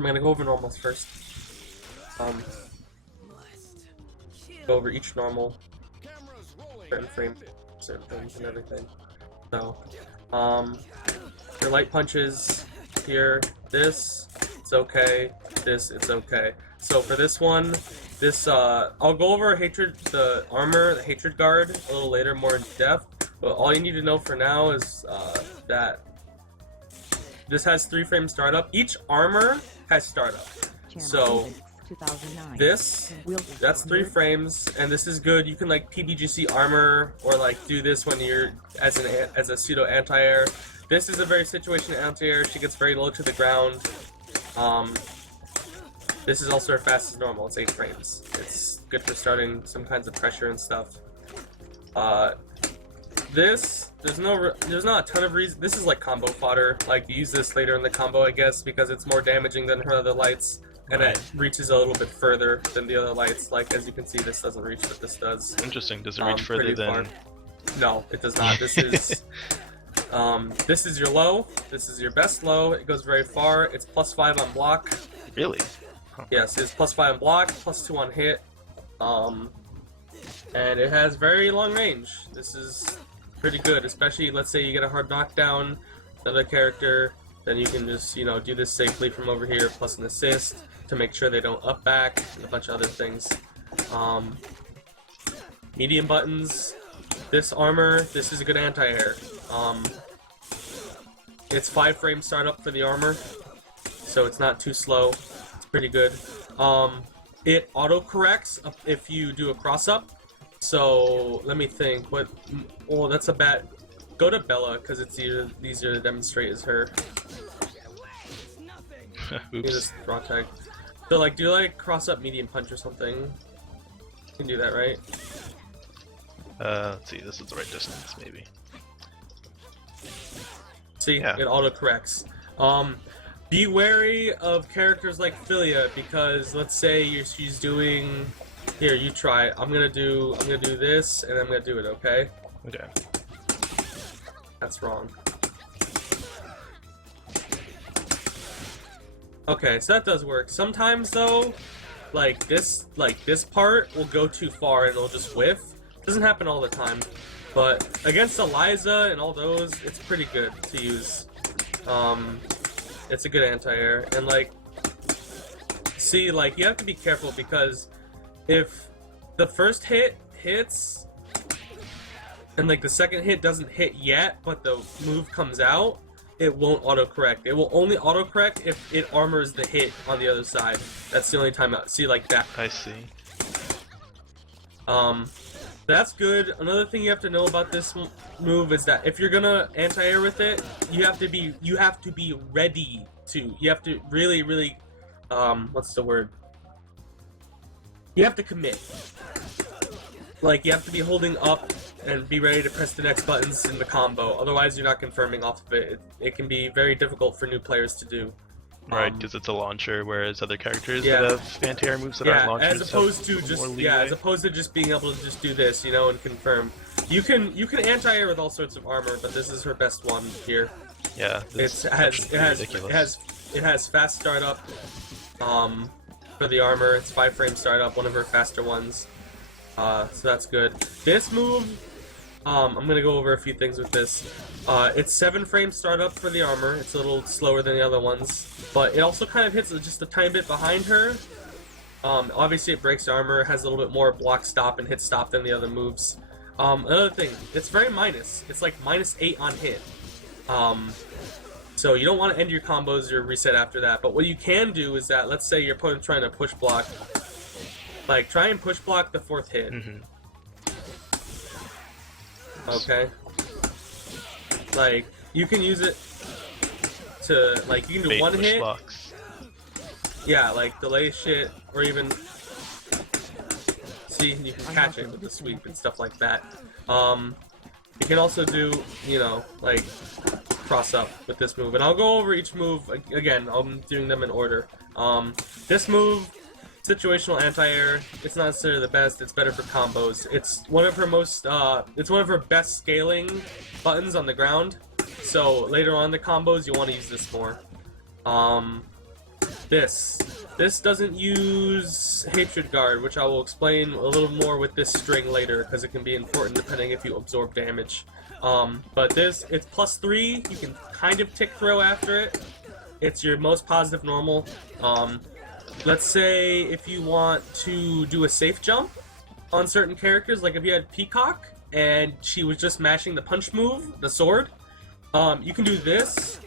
I'm gonna go over normals first. Go over each normal, certain frame, certain things, and everything. So, your light punches here. This, it's okay. This, it's okay. So for this one, I'll go over the armor, the hatred guard a little later, more in depth. But all you need to know for now is that this has 3 frame startup. Each armor has startup. So that's 3 frames, and this is good. You can like PBGC armor or like do this when you're as a pseudo anti-air. This is a very situational anti-air. She gets very low to the ground. This is also her fastest normal. It's 8 frames. It's good for starting some kinds of pressure and stuff. There's not a ton of reason. This is like combo fodder. Like use this later in the combo, I guess, because it's more damaging than her other lights, and it reaches a little bit further than the other lights. Like as you can see, this doesn't reach what this does. Interesting. Does it reach further than? No, it does not. This is this is your low. This is your best low. It goes very far. It's +5 on block. Really? Huh. Yes, it's +5 on block, +2 on hit. And it has very long range. This is pretty good, especially let's say you get a hard knockdown, another character, then you can just, you know, do this safely from over here, plus an assist to make sure they don't up back, and a bunch of other things. Medium buttons, this armor, this is a good anti-air. It's 5 frame startup for the armor, so it's not too slow. It's pretty good. It auto-corrects if you do a cross-up. So let me think. Oh, that's a bad. Go to Bella because it's easier to demonstrate as her. Oops. Just raw tag. So like, do like cross up medium punch or something. You can do that, right? Let's see. This is the right distance, maybe. See, yeah. It auto corrects. Be wary of characters like Philia because let's say she's doing. Here, you try it. I'm gonna do this, and I'm gonna do it, okay? Okay. That's wrong. Okay, so that does work. Sometimes though, like this part will go too far and it'll just whiff. Doesn't happen all the time, but against Eliza and all those, it's pretty good to use. It's a good anti-air, and like, see, like you have to be careful because if the first hit hits and like the second hit doesn't hit yet, but the move comes out, it won't autocorrect. It will only autocorrect if it armors the hit on the other side. That's the only time out. See, like that. I see. That's good. Another thing you have to know about this move is that if you're gonna anti-air with it, you have to be ready to. You have to really, what's the word? You have to commit. Like, you have to be holding up and be ready to press the next buttons in the combo. Otherwise, you're not confirming off of it. It can be very difficult for new players to do. Right, because it's a launcher, whereas other characters that have anti-air moves that aren't launchers as opposed to just being able to just do this, you know, and confirm. You can anti-air with all sorts of armor, but this is her best one here. Yeah, it has fast startup. For the armor, it's 5 frame startup, one of her faster ones. So that's good. This move, I'm gonna go over a few things with this. It's 7 frame startup for the armor. It's a little slower than the other ones, but it also kind of hits just a tiny bit behind her. Obviously it breaks armor, has a little bit more block stop and hit stop than the other moves. Another thing, it's very minus. It's like -8 on hit. So you don't want to end your combos or reset after that, but what you can do is that, let's say your opponent's trying to push block, like try and push block the 4th hit. Okay? Like, you can use it to, like, you can do 1 hit. Blocks. Yeah, like delay shit, or even, see, you can catch it with the sweep and stuff like that. You can also do, you know, like, cross up with this move, and I'll go over each move again. I'm doing them in order. This move, situational anti-air, it's not necessarily the best. It's better for combos. It's one of her best scaling buttons on the ground. So later on in the combos, you want to use this more. This doesn't use Hatred Guard, which I will explain a little more with this string later, because it can be important depending if you absorb damage. But this, it's +3, you can kind of tick throw after it. It's your most positive normal. Let's say if you want to do a safe jump on certain characters, like if you had Peacock and she was just mashing the punch move, the sword, you can do this.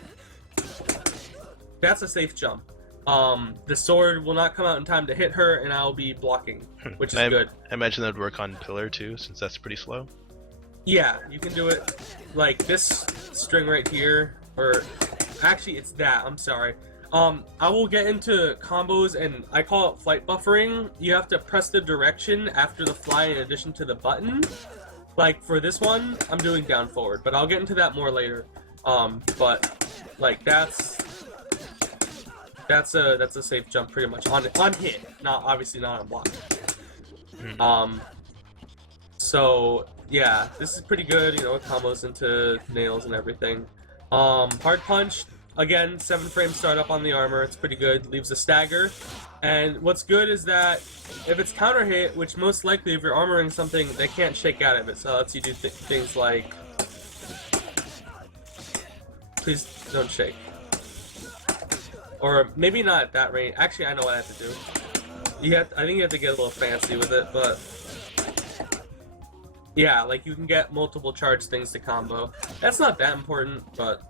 That's a safe jump. The sword will not come out in time to hit her, and I'll be blocking, which is good. I imagine that would work on Pillar too, since that's pretty slow. Yeah, you can do it like this string right here, or actually it's that, I'm sorry. I will get into combos, and I call it flight buffering. You have to press the direction after the fly in addition to the button. Like for this one, I'm doing down forward, but I'll get into that more later. But like that's a safe jump pretty much on hit, not obviously not on block. So yeah, this is pretty good, you know, it combos into nails and everything. Hard punch, again, 7 frame startup on the armor, it's pretty good, leaves a stagger. And what's good is that if it's counter hit, which most likely if you're armoring something, they can't shake out of it, so it lets you do things like... Please don't shake. Or maybe not at that range. Actually, I know what I have to do. I think you have to get a little fancy with it, but... Yeah, like you can get multiple charge things to combo. That's not that important, but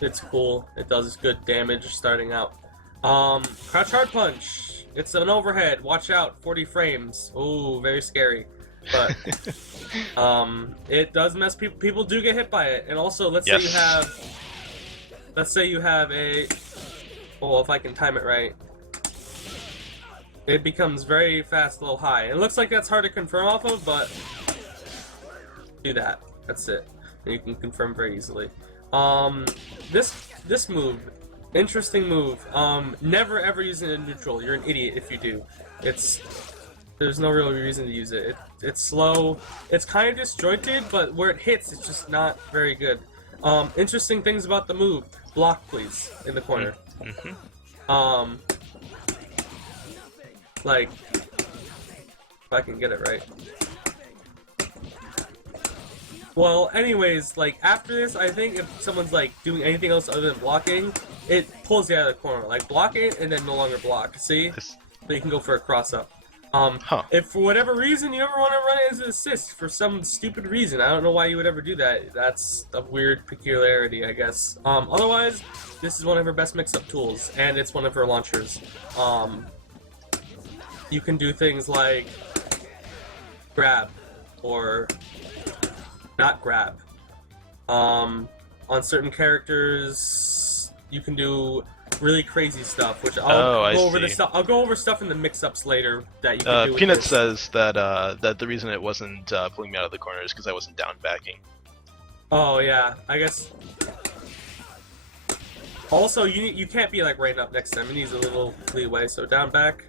it's cool. It does good damage starting out. Crouch hard punch. It's an overhead. Watch out, 40 frames. Ooh, very scary. But it does mess people. People do get hit by it. And also, let's say you have a. Oh, if I can time it right. It becomes very fast, low, high. It looks like that's hard to confirm off of, but do that. That's it. And you can confirm very easily. This move, interesting move. Never ever use it in neutral. You're an idiot if you do. There's no real reason to use it. It's slow. It's kind of disjointed, but where it hits, it's just not very good. Interesting things about the move. Block, please, in the corner. Like, if I can get it right. Well, anyways, like, after this, I think if someone's, like, doing anything else other than blocking, it pulls you out of the corner. Like, block it, and then no longer block. See? So you can go for a cross-up. If for whatever reason you ever want to run it as an assist, for some stupid reason, I don't know why you would ever do that. That's a weird peculiarity, I guess. Otherwise, this is one of her best mix-up tools, and it's one of her launchers. You can do things like grab, or not grab. On certain characters, you can do really crazy stuff, which I'll go over the stuff. I'll go over stuff in the mix-ups later that you can do. Peanut says that that the reason it wasn't pulling me out of the corner is because I wasn't down backing. Oh yeah, I guess. Also, you can't be like right up next to him. It needs a little leeway. So down back.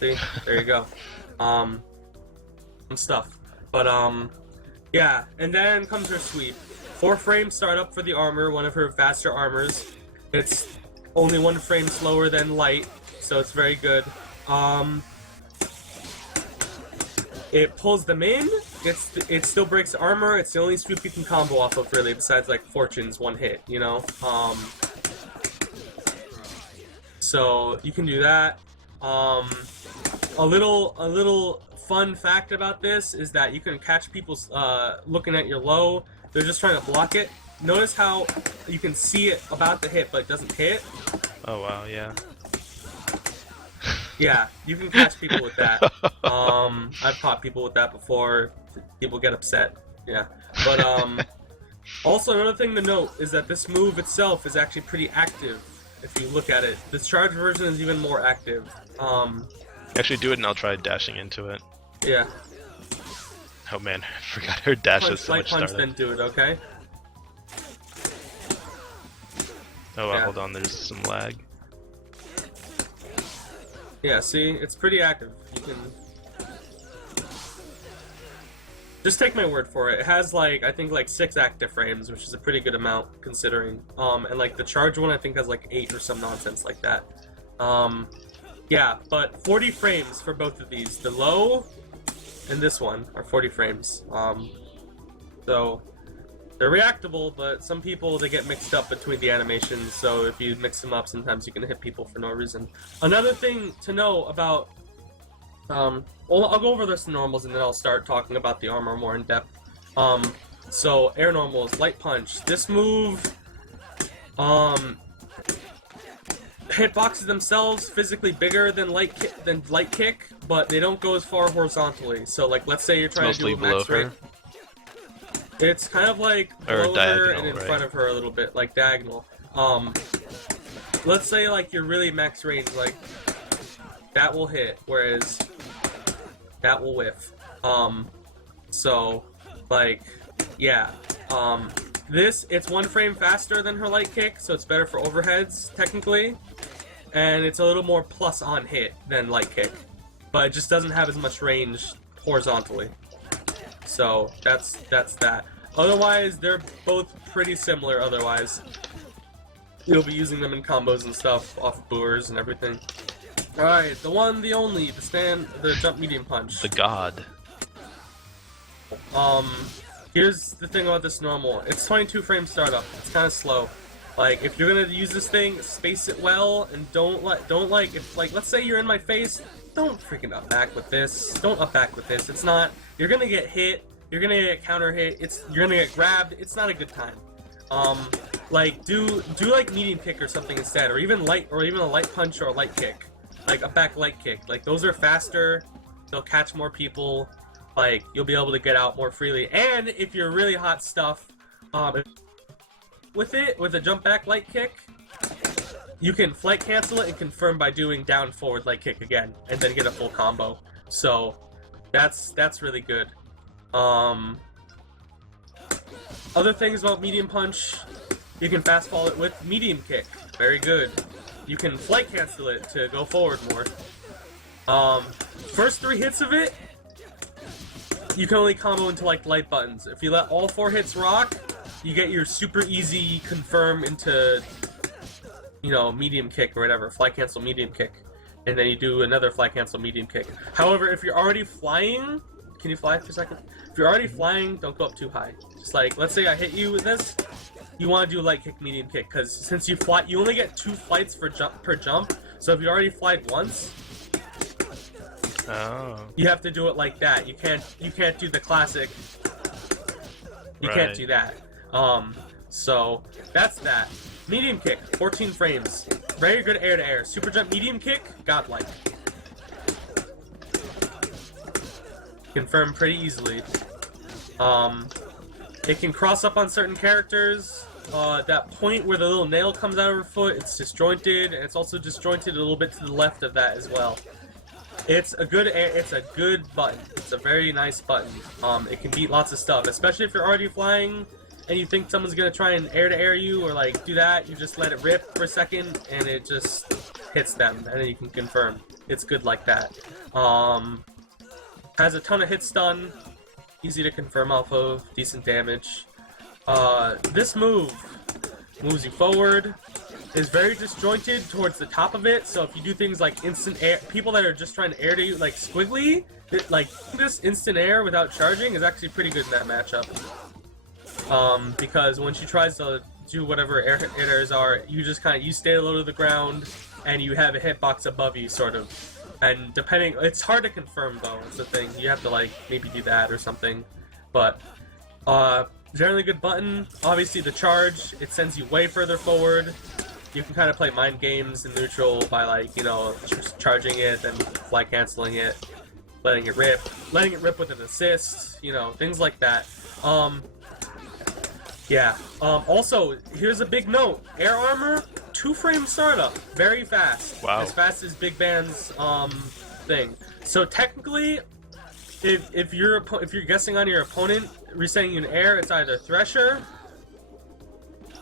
See, there you go. Some stuff, but yeah, and then comes her sweep. 4 frame startup for the armor, one of her faster armors. It's only 1 frame slower than light, so it's very good. It pulls them in. It still breaks armor. It's the only sweep you can combo off of, really, besides like Fortune's 1 hit, you know. So you can do that. A little fun fact about this is that you can catch people looking at your low. They're just trying to block it. Notice how you can see it about to hit, but it doesn't hit. Oh wow, yeah. Yeah, you can catch people with that. I've caught people with that before. People get upset. Yeah, but also another thing to note is that this move itself is actually pretty active. If you look at it, the charge version is even more active. Actually, do it and I'll try dashing into it. Yeah. Oh man, I forgot her dash has so much punch, startup. then do it, okay? Oh well, hold on, there's some lag. Yeah, see? It's pretty active. You can... Just take my word for it. It has like I think like 6 active frames, which is a pretty good amount considering. And like the charge one I think has like 8 or some nonsense like that. Yeah, but 40 frames for both of these. The low and this one are 40 frames. So they're reactable, but some people they get mixed up between the animations. So if you mix them up, sometimes you can hit people for no reason. Another thing to know about. Well, I'll go over this normals and then I'll start talking about the armor more in depth. So air normals, light punch. This move, hitboxes themselves physically bigger than light kick, but they don't go as far horizontally. So like, let's say you're trying to do a max rate. It's kind of like below her and in front of her a little bit, like diagonal. Let's say like you're really max range, like that will hit, whereas that will whiff. So, like, yeah. It's 1 frame faster than her light kick, so it's better for overheads, technically. And it's a little more plus on hit than light kick. But it just doesn't have as much range horizontally. So, that's that. Otherwise, they're both pretty similar otherwise. You'll be using them in combos and stuff, off boors and everything. Alright, the one, the only, the jump medium punch. The god. Here's the thing about this normal. It's 22 frame startup. It's kind of slow. Like, if you're gonna use this thing, space it well, and don't let's say you're in my face, don't freaking up back with this. Don't up back with this. It's not, you're gonna get hit, you're gonna get counter hit, you're gonna get grabbed, it's not a good time. Like, do like medium kick or something instead, or even a light punch or a light kick. Like a back light kick. Like those are faster, they'll catch more people, like you'll be able to get out more freely. And if you're really hot stuff, with a jump back light kick, you can flight cancel it and confirm by doing down forward light kick again, and then get a full combo. So that's really good. Other things about medium punch, you can fastball it with medium kick. Very good. You can flight cancel it to go forward more. First 3 hits of it, you can only combo into like light buttons. If you let all 4 hits rock, you get your super easy confirm into, you know, medium kick or whatever, flight cancel medium kick, and then you do another flight cancel medium kick. However, if you're already flying, can you fly for a second? If you're already flying, don't go up too high. Just like, let's say I hit you with this. You want to do light kick, medium kick, because since you fly, you only get 2 flights per jump. So if you already flied once, you have to do it like that. You can't do the classic. You can't do that. So that's that. Medium kick, 14 frames, very good air to air. Super jump, medium kick, godlike. Confirm pretty easily. It can cross up on certain characters. That point where the little nail comes out of her foot, it's disjointed, and it's also disjointed a little bit to the left of that as well. It's a good button. It's a very nice button. It can beat lots of stuff, especially if you're already flying and you think someone's gonna try and air to air you or like do that. You just let it rip for a second and it just hits them, and then you can confirm. It's good like that. Has a ton of hit stun. Easy to confirm off of, decent damage. This move moves you forward, is very disjointed towards the top of it, so if you do things like instant air, people that are just trying to air to you, like squiggly, like this instant air without charging is actually pretty good in that matchup. Because when she tries to do whatever air airs are, you just you stay low to the ground, and you have a hitbox above you, sort of. And depending, it's hard to confirm though, it's the thing. You have to like, maybe do that or something. But, generally good button. Obviously the charge, it sends you way further forward. You can kind of play mind games in neutral by like, you know, charging it, then fly canceling it, letting it rip with an assist, you know, things like that. Yeah. Also, here's a big note. Air armor, 2-frame startup, very fast. Wow. As fast as Big Band's thing. So technically, if you're guessing on your opponent, resetting you in air, it's either Thresher,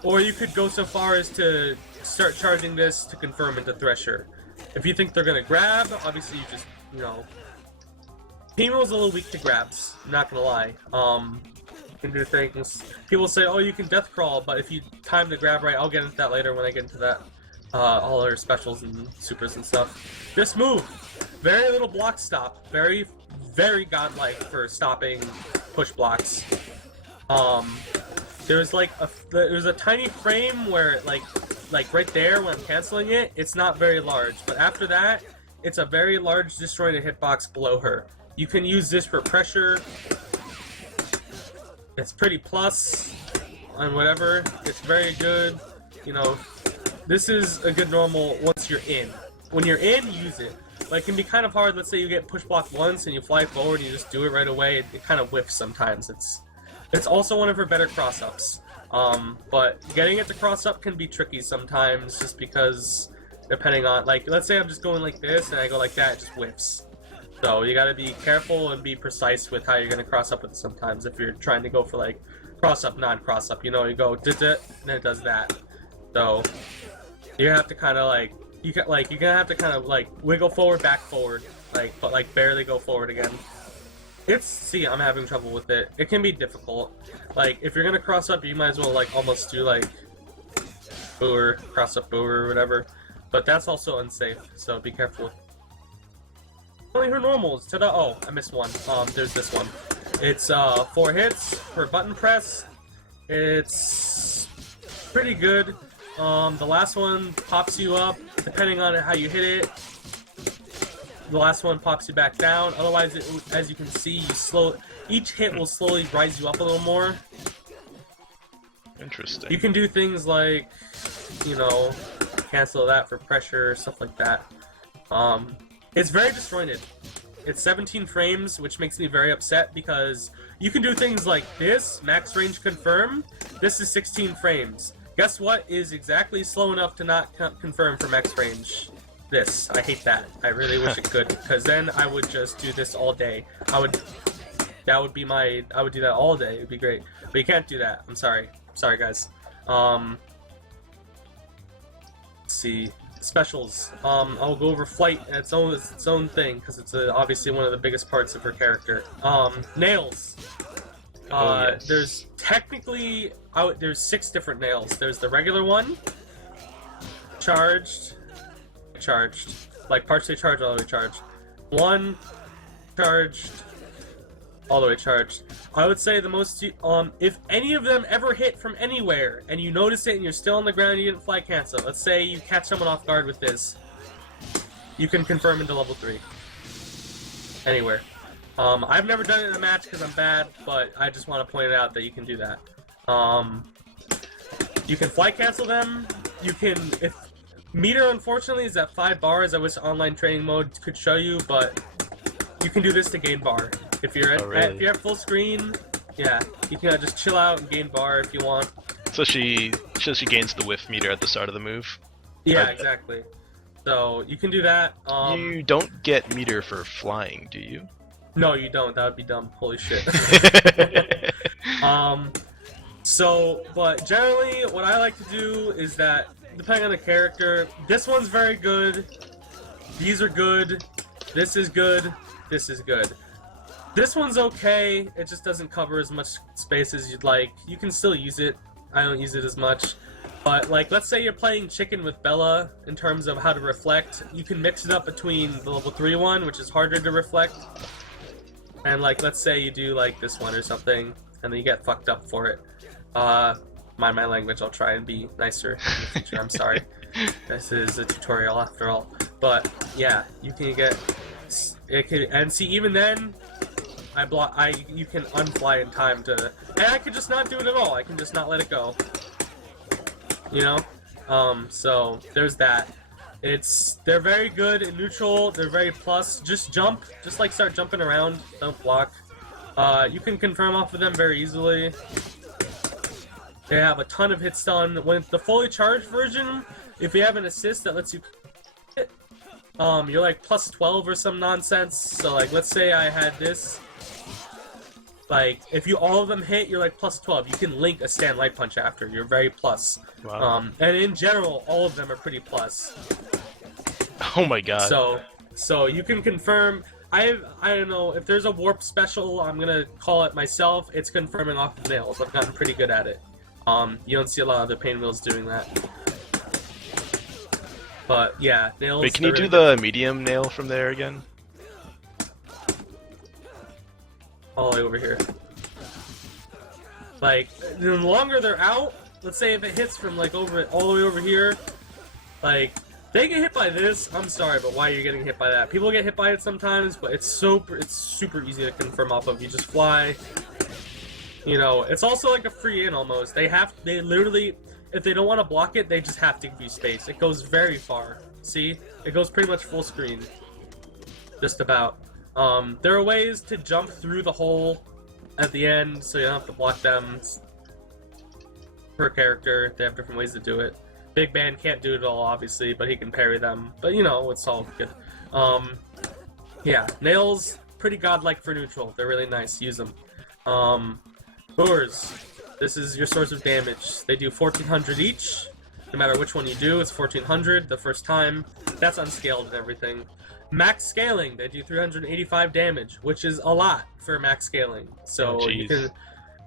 or you could go so far as to start charging this to confirm into Thresher. If you think they're gonna grab, obviously you just, you know, Painwheel's a little weak to grabs, I'm not gonna lie. You can do things. People say, oh, you can death crawl, but if you time the grab right, I'll get into that later when I get into that. All her specials and supers and stuff. This move, very little block stop, very, very godlike for stopping push blocks. There's like there's a tiny frame where like right there when I'm canceling it, it's not very large, but after that, it's a very large disjointed hitbox below her. You can use this for pressure. It's pretty plus on whatever. It's very good. You know, this is a good normal once you're in. When you're in, use it. But it can be kind of hard. Let's say you get push blocked once and you fly forward and you just do it right away. It kind of whiffs sometimes. It's also one of her better cross-ups. But getting it to cross-up can be tricky sometimes just because depending on, like, let's say I'm just going like this and I go like that, it just whiffs. So you gotta be careful and be precise with how you're gonna cross up with it sometimes if you're trying to go for like cross-up, non-cross-up. You know, you go and then it does that. So you have to kind of like, you're gonna have to kind of like wiggle forward, back forward, like, but like barely go forward again. See, I'm having trouble with it. It can be difficult. Like, if you're gonna cross up, you might as well like almost do like booer, cross up booer or whatever. But that's also unsafe, so be careful. Only her normals. Ta-da! Oh, I missed one. There's this one. It's 4 hits per button press. It's pretty good. The last one pops you up, depending on how you hit it. The last one pops you back down. Otherwise, as you can see, each hit will slowly rise you up a little more. Interesting. You can do things like, you know, cancel that for pressure, stuff like that. It's very disjointed. It's 17 frames, which makes me very upset because you can do things like this, max range confirm. This is 16 frames. Guess what is exactly slow enough to not confirm for max range? This. I hate that. I really wish it could, because then I would just do this all day. I would do that all day. It'd be great. But you can't do that. I'm sorry. Sorry, guys. Let's see. Specials. I'll go over flight and its own thing, because it's obviously one of the biggest parts of her character. Nails. Yes. There's technically there's 6 different nails. There's the regular one, charged, like partially charged, all the way charged. 1 charged, all the way charged. I would say the most if any of them ever hit from anywhere and you notice it and you're still on the ground, you didn't fly cancel. Let's say you catch someone off guard with this, you can confirm into level 3 anywhere. I've never done it in a match because I'm bad, but I just want to point out that you can do that. You can fly cancel them. You can, if meter unfortunately is at 5 bars. I wish online training mode could show you, but you can do this to gain bar. If you're if you're at full screen, yeah, you can just chill out and gain bar if you want. So she gains the whiff meter at the start of the move. Yeah, exactly. So you can do that. You don't get meter for flying, do you? No, you don't. That would be dumb. Holy shit. But generally, what I like to do is that, depending on the character, this one's very good, these are good, this is good, this is good. This one's okay, it just doesn't cover as much space as you'd like. You can still use it. I don't use it as much. But, like, let's say you're playing chicken with Bella in terms of how to reflect. You can mix it up between the level 3 one, which is harder to reflect, and, like, let's say you do, like, this one or something, and then you get fucked up for it. Mind my language, I'll try and be nicer in the future, I'm sorry. This is a tutorial after all. But, yeah, you can get... and see, even then, you can unfly in time to... And I could just not do it at all, I can just not let it go. You know? So, there's that. They're very good in neutral, they're very plus. Just jump, just like start jumping around, don't block. You can confirm off of them very easily. They have a ton of hit stun. When it's the fully charged version, if you have an assist that lets you hit, you're like plus 12 or some nonsense. So like, let's say I had this. Like, if all of them hit, you're like plus 12. You can link a stand light punch after. You're very plus. Wow. And in general, all of them are pretty plus. Oh my god. So you can confirm. I don't know if there's a warp special. I'm gonna call it myself. It's confirming off of nails. I've gotten pretty good at it. You don't see a lot of other Painwheels doing that. But yeah, nails. Wait, can you do the medium nail from there again? All the way over here. Like, the longer they're out, let's say if it hits from like all the way over here, like they get hit by this. I'm sorry, but why are you getting hit by that? People get hit by it sometimes, but it's super easy to confirm off of. You just fly. You know, it's also like a free in almost. They literally, if they don't want to block it, they just have to give you space. It goes very far. See? It goes pretty much full screen. Just about. There are ways to jump through the hole at the end, so you don't have to block them. Per character, they have different ways to do it. Big Man can't do it all, obviously, but he can parry them. But, you know, it's all good. Yeah, nails, pretty godlike for neutral. They're really nice. Use them. Boors. This is your source of damage. They do 1400 each. No matter which one you do, it's 1400 the first time. That's unscaled and everything. Max scaling, they do 385 damage, which is a lot for max scaling. So you can,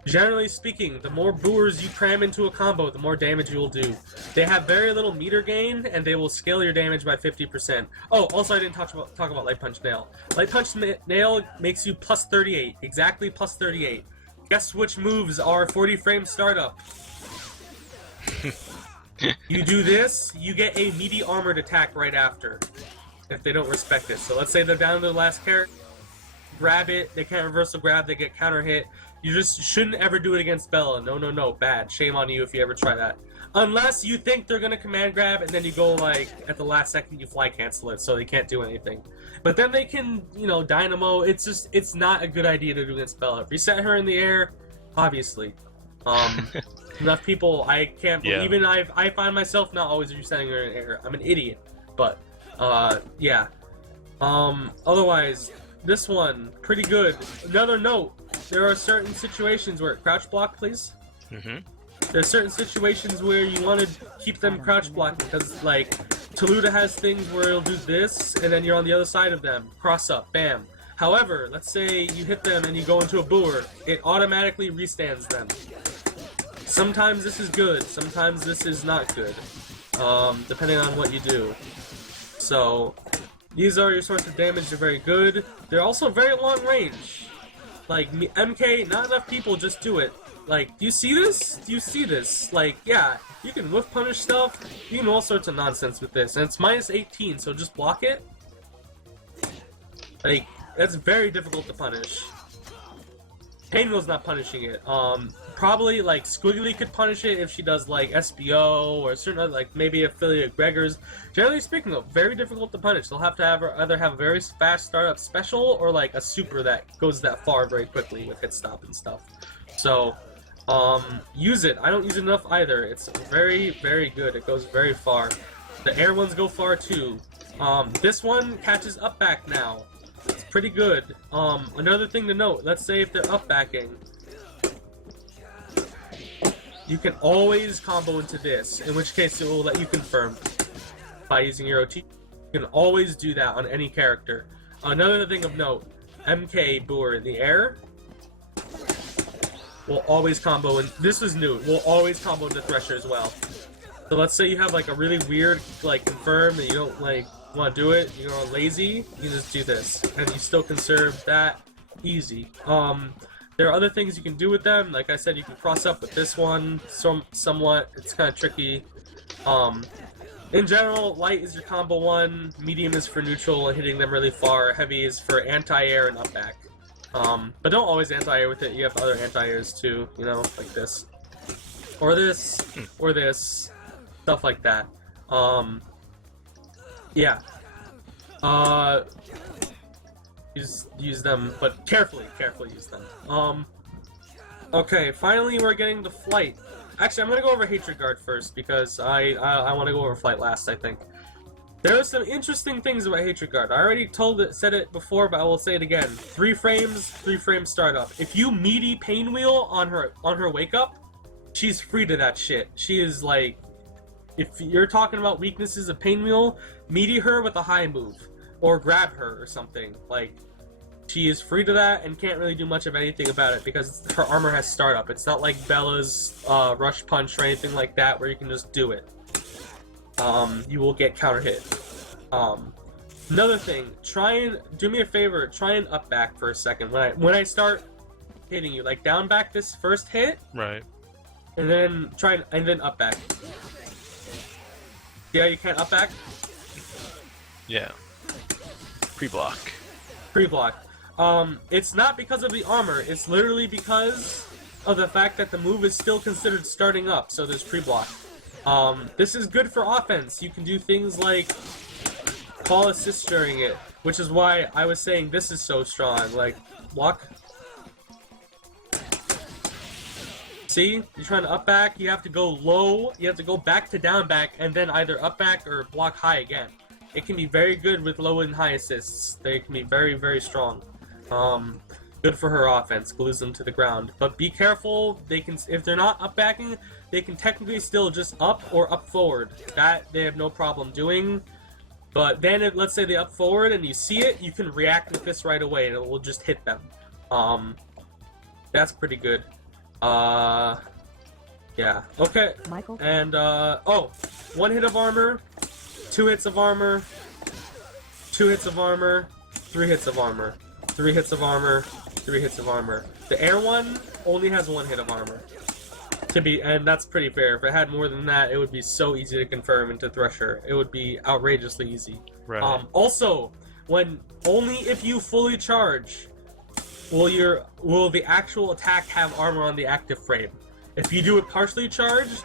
generally speaking, the more boors you cram into a combo, the more damage you will do. They have very little meter gain, and they will scale your damage by 50%. Oh, also I didn't talk about Light Punch Nail. Light Punch Nail makes you plus 38, exactly plus 38. Guess which moves are 40 frame startup? You do this, you get a meaty armored attack right after, if they don't respect it. So let's say they're down to the last character, grab it, they can't reversal grab, they get counter hit. You just shouldn't ever do it against Bella. No, bad. Shame on you if you ever try that. Unless you think they're gonna command grab and then you go like, at the last second you fly cancel it so they can't do anything. But then they can, you know, dynamo. It's not a good idea to do against Bella. Reset her in the air, obviously. Enough people, I can't, even I find myself not always resetting her in the air. I'm an idiot. But, yeah. Otherwise, this one, pretty good. Another note, there are certain situations where, crouch block please. There's certain situations where you want to keep them crouch blocked because, like, Toluta has things where it'll do this, and then you're on the other side of them. Cross up, bam. However, let's say you hit them and you go into a boor, it automatically restands them. Sometimes this is good, sometimes this is not good, depending on what you do. So, these are your source of damage, they're very good. They're also very long range. Like, MK, not enough people just do it. Like, do you see this? Do you see this? Like, yeah, you can whiff punish stuff, you can do all sorts of nonsense with this, and it's minus 18, so just block it. Like, that's very difficult to punish. Painwheel's not punishing it. Probably, like, Squiggly could punish it if she does, like, SBO, or certain other, like, maybe affiliate Gregors. Generally speaking, though, very difficult to punish. They'll have to have either have a very fast startup special, or, like, a super that goes that far very quickly with hit stop and stuff. So, use it. I don't use it enough either. It's very, very good. It goes very far. The air ones go far, too. This one catches up back now. It's pretty good. Another thing to note, let's say if they're up backing, you can always combo into this, in which case it will let you confirm by using your OT. You can always do that on any character. Another thing of note, MK Boor in the air will always combo, and this is new, will always combo into Thresher as well. So let's say you have like a really weird like confirm that you don't like want to do it, you're lazy, you just do this, and you still conserve that easy. There are other things you can do with them. Like I said, you can cross up with this one somewhat. It's kind of tricky. In general, light is your combo one, medium is for neutral and hitting them really far, heavy is for anti-air and up back. But don't always anti-air with it. You have other anti-airs too, you know, like this. Or this, or this. Stuff like that. Yeah. Use them, but carefully use them. Okay, finally we're getting the flight. Actually, I'm gonna go over Hatred Guard first, because I want to go over flight last, I think. There are some interesting things about Hatred Guard. I already said it before, but I will say it again. 3 frames, 3 frame startup. If you meaty Painwheel on her wake up, she's free to that shit. She is like, if you're talking about weaknesses of Painwheel, meaty her with a high move, or grab her or something. Like, She is free to that and can't really do much of anything about it because her armor has startup. It's not like Bella's rush punch or anything like that where you can just do it. You will get counter hit. Another thing, do me a favor, try and up back for a second when I start hitting you, like down back this first hit, Right. and then up back. Yeah, you can't up back. Yeah. Pre-block. Pre-block. It's not because of the armor. It's literally because of the fact that the move is still considered starting up. So there's pre-block. This is good for offense. You can do things like call assist during it, which is why I was saying this is so strong. Like block. See, you're trying to up back. You have to go low. You have to go back to down back, and then either up back or block high again. It can be very good with low and high assists. They can be very, very strong. Good for her offense, glues them to the ground. But be careful, if they're not up backing, they can technically still just up or up forward. That they have no problem doing. But then let's say they up forward and you see it, you can react with this right away and it will just hit them. That's pretty good. Yeah. Okay. Michael? And, 1 hit of armor, 2 hits of armor, 2 hits of armor, 3 hits of armor, 3 hits of armor, 3 hits of armor. The air one only has 1 hit of armor. And that's pretty fair. If it had more than that, it would be so easy to confirm into Thresher. It would be outrageously easy. Right. Also, only if you fully charge will the actual attack have armor on the active frame. If you do it partially charged,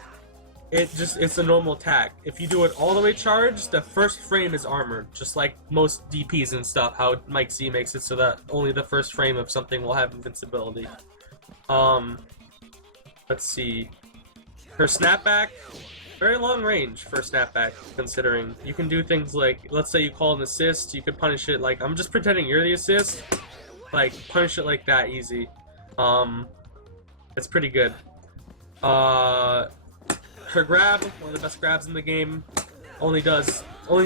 it's a normal attack. If you do it all the way charged, the first frame is armored, just like most DPs and stuff, how Mike Z makes it so that only the first frame of something will have invincibility. Let's see. Her snapback, very long range for snapback, considering you can do things like, let's say you call an assist, you could punish it like, I'm just pretending you're the assist, like, punish it like that easy. It's pretty good. Her grab, one of the best grabs in the game, only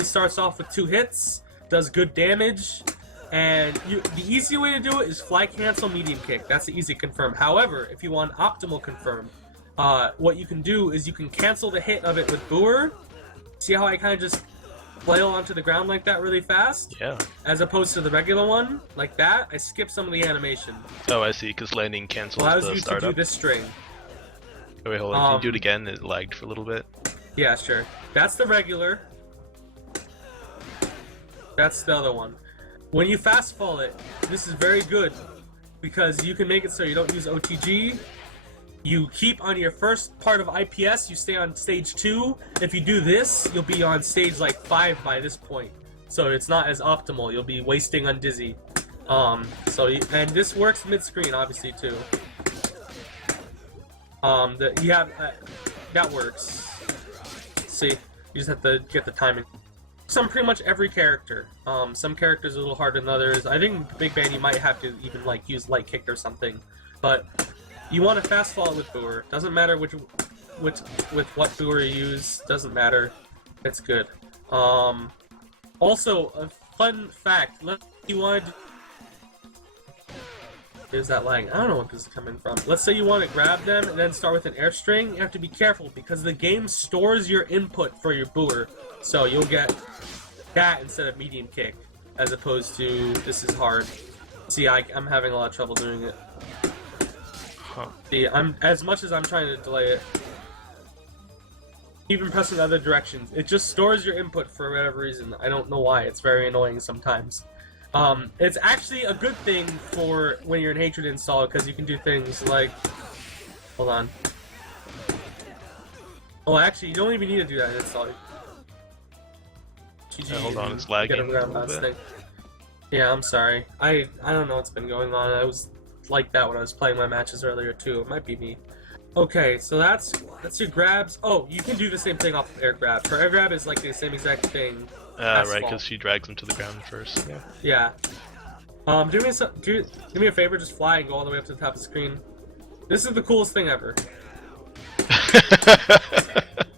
starts off with 2 hits, does good damage, and the easy way to do it is fly cancel medium kick. That's the easy confirm. However, if you want optimal confirm, what you can do is you can cancel the hit of it with Booer. See how I kind of just flail onto the ground like that really fast? Yeah. As opposed to the regular one, like that, I skip some of the animation. Oh, I see, because landing cancels Allows the you startup. to do this string. Oh, wait, hold on. Can you do it again? It lagged for a little bit. Yeah, sure. That's the regular. That's the other one. When you fast fall it, this is very good because you can make it so you don't use OTG. You keep on your first part of IPS, you stay on stage 2. If you do this, you'll be on stage like 5 by this point. So it's not as optimal. You'll be wasting on Dizzy. And this works mid-screen obviously too. That works. See, you just have to get the timing. Pretty much every character. Some characters are a little harder than others. I think Big Band you might have to even like use light kick or something, but you want to fast fall it with Booer. Doesn't matter with what Booer you use. Doesn't matter. It's good. Also, a fun fact. Is that lag? I don't know what this is coming from. Let's say you want to grab them and then start with an air string. You have to be careful because the game stores your input for your Booer. So you'll get that instead of medium kick, as opposed to this is hard. See, I'm having a lot of trouble doing it. Huh. See, as much as I'm trying to delay it, even pressing other directions, it just stores your input for whatever reason. I don't know why. It's very annoying sometimes. It's actually a good thing for when you're in Hatred install because you can do things like, hold on. Oh, actually, you don't even need to do that in install. Yeah, hold on, it's lagging a little bit. Yeah, I'm sorry. I don't know what's been going on. I was like that when I was playing my matches earlier too. It might be me. Okay, so that's your grabs. Oh, you can do the same thing off of air grab. Her air grab is like the same exact thing. Right, because she drags him to the ground first. Yeah. Yeah. Do me a favor, just fly and go all the way up to the top of the screen. This is the coolest thing ever.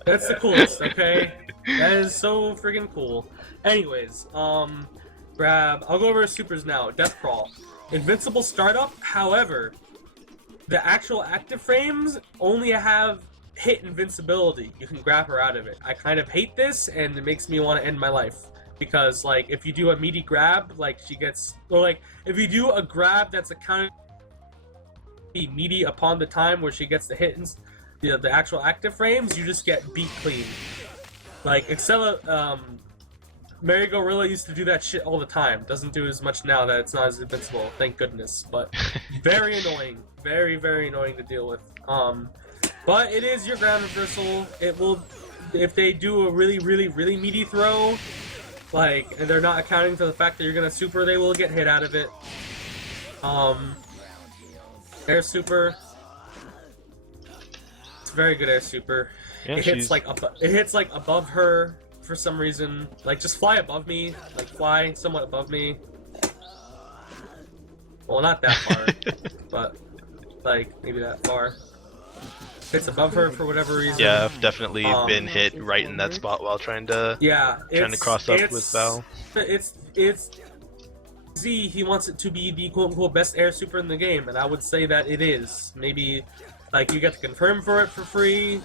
That's the coolest, okay? That is so friggin' cool. Anyways, grab. I'll go over his supers now. Death Crawl, Invincible Startup. However, the actual active frames only have hit invincibility. You can grab her out of it. I kind of hate this, and it makes me want to end my life. Because, like, if you do a meaty grab, like, she gets... Or, like, if you do a grab that's accounted be meaty upon the time where she gets the hit and the actual active frames, you just get beat clean. Like, Excella... Mary Gorilla used to do that shit all the time. Doesn't do as much now that it's not as invincible, thank goodness. But very annoying. Very, very annoying to deal with. But it is your ground reversal. It will, if they do a really, really, really meaty throw, like, and they're not accounting for the fact that you're gonna super, they will get hit out of it. Air super. It's a very good air super. Yeah, it hits like above her. For some reason, like, just fly above me, like, fly somewhat above me. Well, not that far, but, like, maybe that far. Hits above her for whatever reason. Yeah, I've definitely been hit right in that spot while trying to cross up with Val. It's Z, he wants it to be the quote-unquote best air super in the game, and I would say that it is. Maybe, like, you get to confirm for it for free.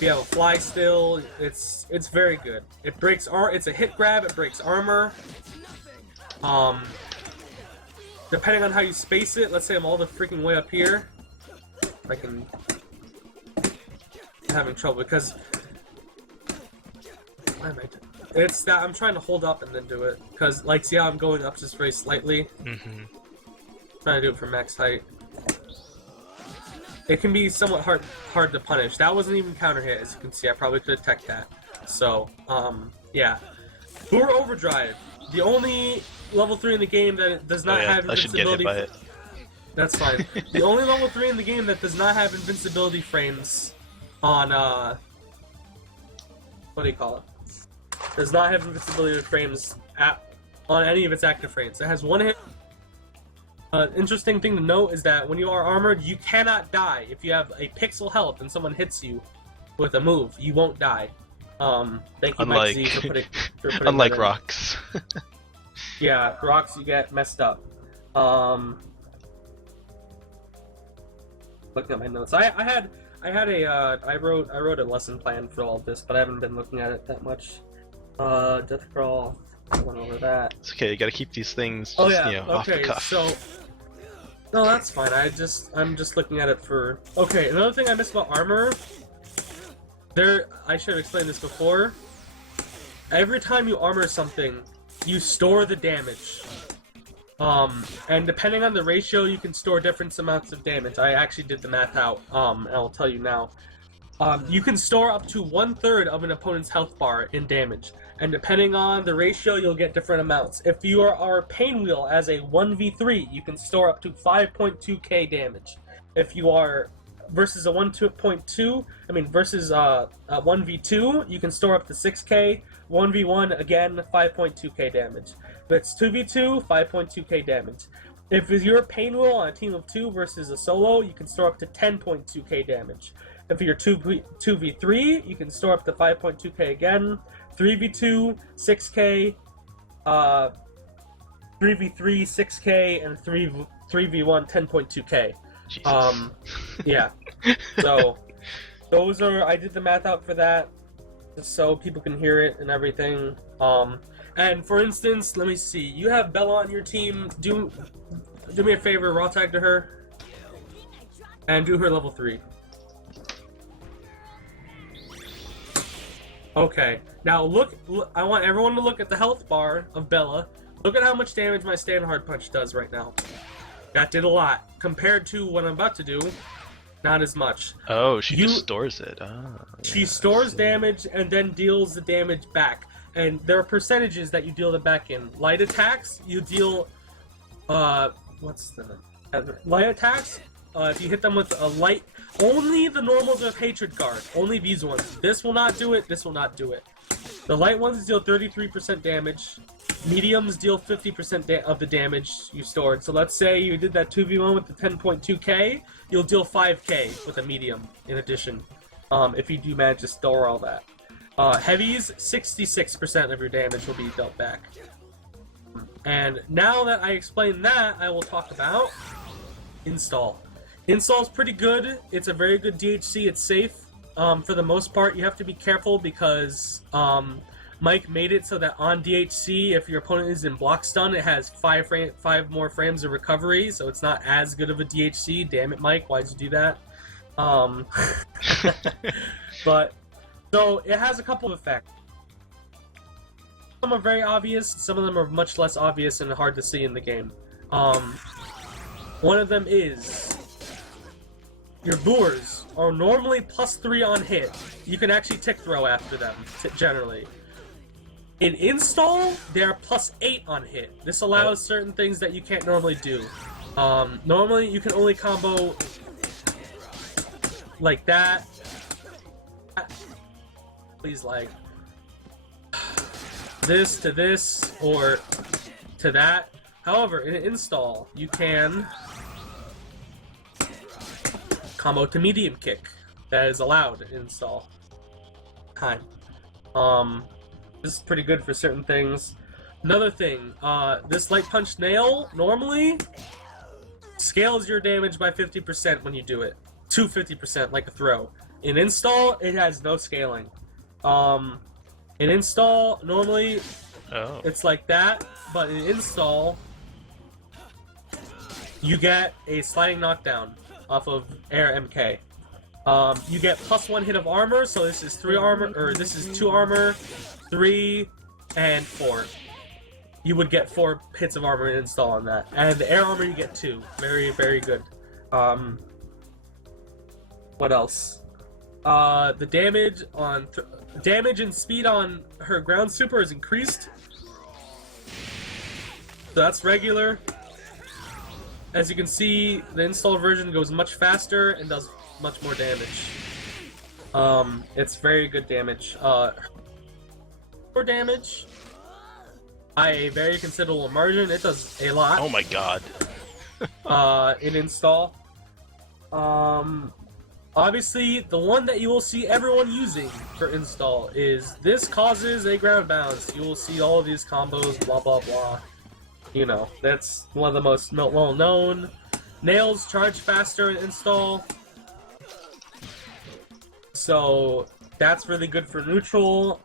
You have a fly still. It's very good. It breaks it's a hit grab. It breaks armor. Depending on how you space it, let's say I'm all the freaking way up here. I'm having trouble because why am I? It's that I'm trying to hold up and then do it because, like, see how I'm going up just very slightly. Trying to do it for max height. It can be somewhat hard to punish. That wasn't even counter hit, as you can see. I probably could have teched that. So, yeah. Lure Overdrive. The only level 3 in the game that does not have invincibility. I should get hit by it. That's fine. The only level 3 in the game that does not have invincibility frames on, what do you call it? Does not have invincibility frames on any of its active frames. It has one hit. Interesting thing to note is that when you are armored, you cannot die. If you have a pixel health and someone hits you with a move, you won't die. Thank you, Mike Z, for putting unlike rocks. Yeah, rocks you get messed up. Looking at my notes, I wrote a lesson plan for all of this, but I haven't been looking at it that much. Death Crawl. I went over that. It's okay. You gotta keep these things just, off the cuff. So, no, that's fine. I'm just looking at it for. Okay, another thing I missed about armor. I should have explained this before. Every time you armor something, you store the damage. And depending on the ratio, you can store different amounts of damage. I actually did the math out. And I'll tell you now. You can store up to 1/3 of an opponent's health bar in damage. And depending on the ratio, you'll get different amounts. If you are Painwheel as a 1v3, you can store up to 5.2k damage. If you are versus a 1v2, you can store up to 6k. 1v1, again, 5.2k damage. If it's 2v2, 5.2k damage. If you're a Painwheel on a team of 2 versus a solo, you can store up to 10.2k damage. If you're 2v3, you can store up to 5.2k again. 3v2, 6k, 3v3, 6k, and 3v1, 10.2k. Yeah. So, those are, I did the math out for that, just so people can hear it and everything. And for instance, let me see, you have Bella on your team, do me a favor, raw tag to her, and do her level 3. Okay, now look, I want everyone to look at the health bar of Bella. Look at how much damage my stand hard punch does right now. That did a lot. Compared to what I'm about to do, not as much. Oh, she just stores it. Oh, she stores damage and then deals the damage back. And there are percentages that you deal them back in. Light attacks, you deal, light attacks, if you hit them with a light, only the normals of Hatred Guard, only these ones. This will not do it, this will not do it. The light ones deal 33% damage, mediums deal 50% of the damage you stored. So let's say you did that 2v1 with the 10.2k, you'll deal 5k with a medium in addition, if you do manage to store all that. Heavies, 66% of your damage will be dealt back. And now that I explained that, I will talk about install. Install is pretty good. It's a very good DHC. It's safe. For the most part, you have to be careful because Mike made it so that on DHC, if your opponent is in block stun, it has 5 more frames of recovery, so it's not as good of a DHC. Damn it, Mike, why'd you do that? But, so, it has a couple of effects. Some are very obvious, some of them are much less obvious and hard to see in the game. One of them is your boors are normally +3 on hit. You can actually tick throw after them, generally. In install, they are +8 on hit. This allows certain things that you can't normally do. Normally, you can only combo like that. Please, like this to this or to that. However, in an install, you can combo to medium kick. That is allowed in install. This is pretty good for certain things. Another thing, this light punch nail normally scales your damage by 50% when you do it. To 50%, like a throw. In install, it has no scaling. In install, normally it's like that, but in install, you get a sliding knockdown off of Air MK. You get +1 hit of armor, so this is 3 armor, or this is 2 armor, 3, and 4. You would get 4 hits of armor in install on that. And the air armor you get 2. Very, very good. What else? The damage on damage and speed on her ground super is increased. So that's regular. As you can see, the install version goes much faster and does much more damage. It's very good damage. For damage, by a very considerable margin, it does a lot. Oh my god. In install. Obviously, the one that you will see everyone using for install is this causes a ground bounce. You will see all of these combos, blah blah blah. You know, that's one of the most well known. Nails charge faster in install. So that's really good for neutral.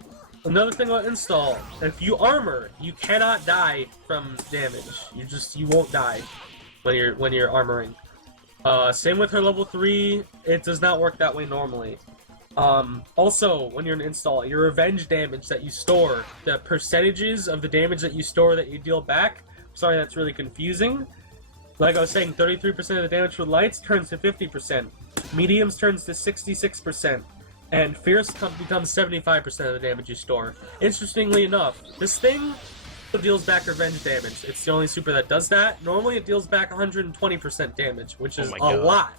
Another thing about install, if you armor, you cannot die from damage. You won't die when you're armoring. Same with her level 3, it does not work that way normally. Also, when you're in install, your revenge damage that you store, the percentages of the damage that you store that you deal back, sorry that's really confusing. Like I was saying, 33% of the damage with lights turns to 50%, mediums turns to 66%, and fierce becomes 75% of the damage you store. Interestingly enough, this thing deals back revenge damage. It's the only super that does that. Normally it deals back 120% damage, which is a lot.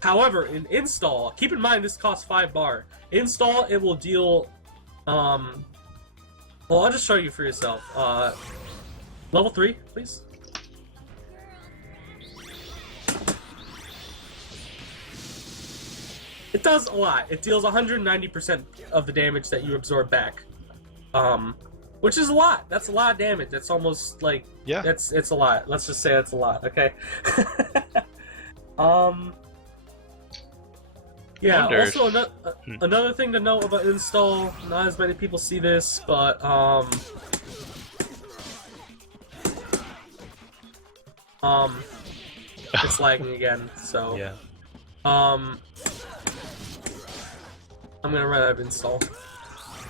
However, in install, keep in mind this costs 5 bar. Install, it will deal, well, I'll just show you for yourself. Level 3, please. It does a lot. It deals 190% of the damage that you absorb back. Which is a lot. That's a lot of damage. That's almost like... Yeah. It's a lot. Let's just say that's a lot, okay? Yeah, also another thing to note about install, not as many people see this, but it's lagging again, so yeah. I'm gonna run out of install.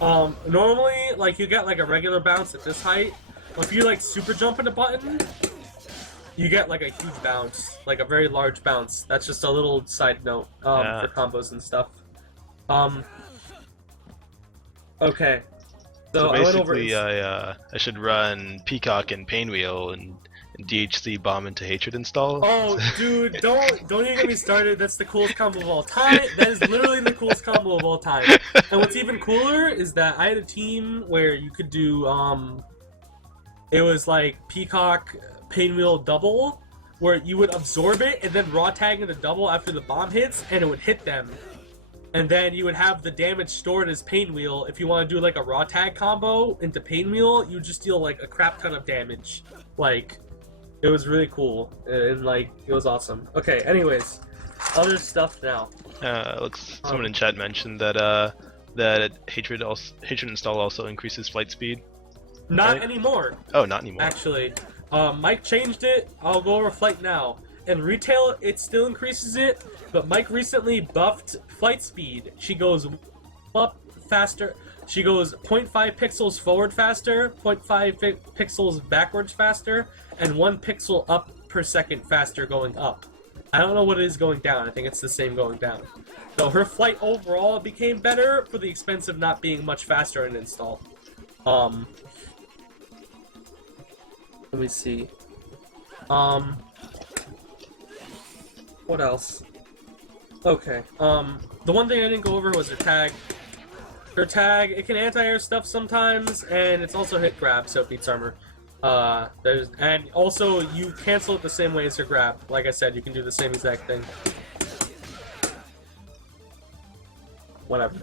Normally, like, you get like a regular bounce at this height. If you like super jumping a button, you get like a huge bounce, like a very large bounce. That's just a little side note for combos and stuff. Okay. So basically, I should run Peacock and Painwheel and DHC bomb into hatred install. Oh, dude, don't even get me started. That's the coolest combo of all time. That is literally the coolest combo of all time. And what's even cooler is that I had a team where you could do it was like Peacock Painwheel double, where you would absorb it and then raw tag in the double after the bomb hits, and it would hit them. and then you would have the damage stored as Painwheel. If you want to do like a raw tag combo into Painwheel, you just deal like a crap ton of damage. Like, it was really cool, and like, it was awesome. Okay, anyways, other stuff now. Looks someone in chat mentioned that that Hatred install also increases flight speed. Not anymore. Oh, not anymore. Actually, Mike changed it. I'll go over flight now. In retail, it still increases it, but Mike recently buffed flight speed. She goes up faster. She goes 0.5 pixels forward faster, 0.5 pixels backwards faster, and 1 pixel up per second faster going up. I don't know what it is going down. I think it's the same going down. So her flight overall became better for the expense of not being much faster in install. Let me see. What else? Okay. The one thing I didn't go over was her tag. Her tag, it can anti-air stuff sometimes, and it's also hit grab, so it beats armor. And also you cancel it the same way as your grab. Like I said, you can do the same exact thing. Whatever.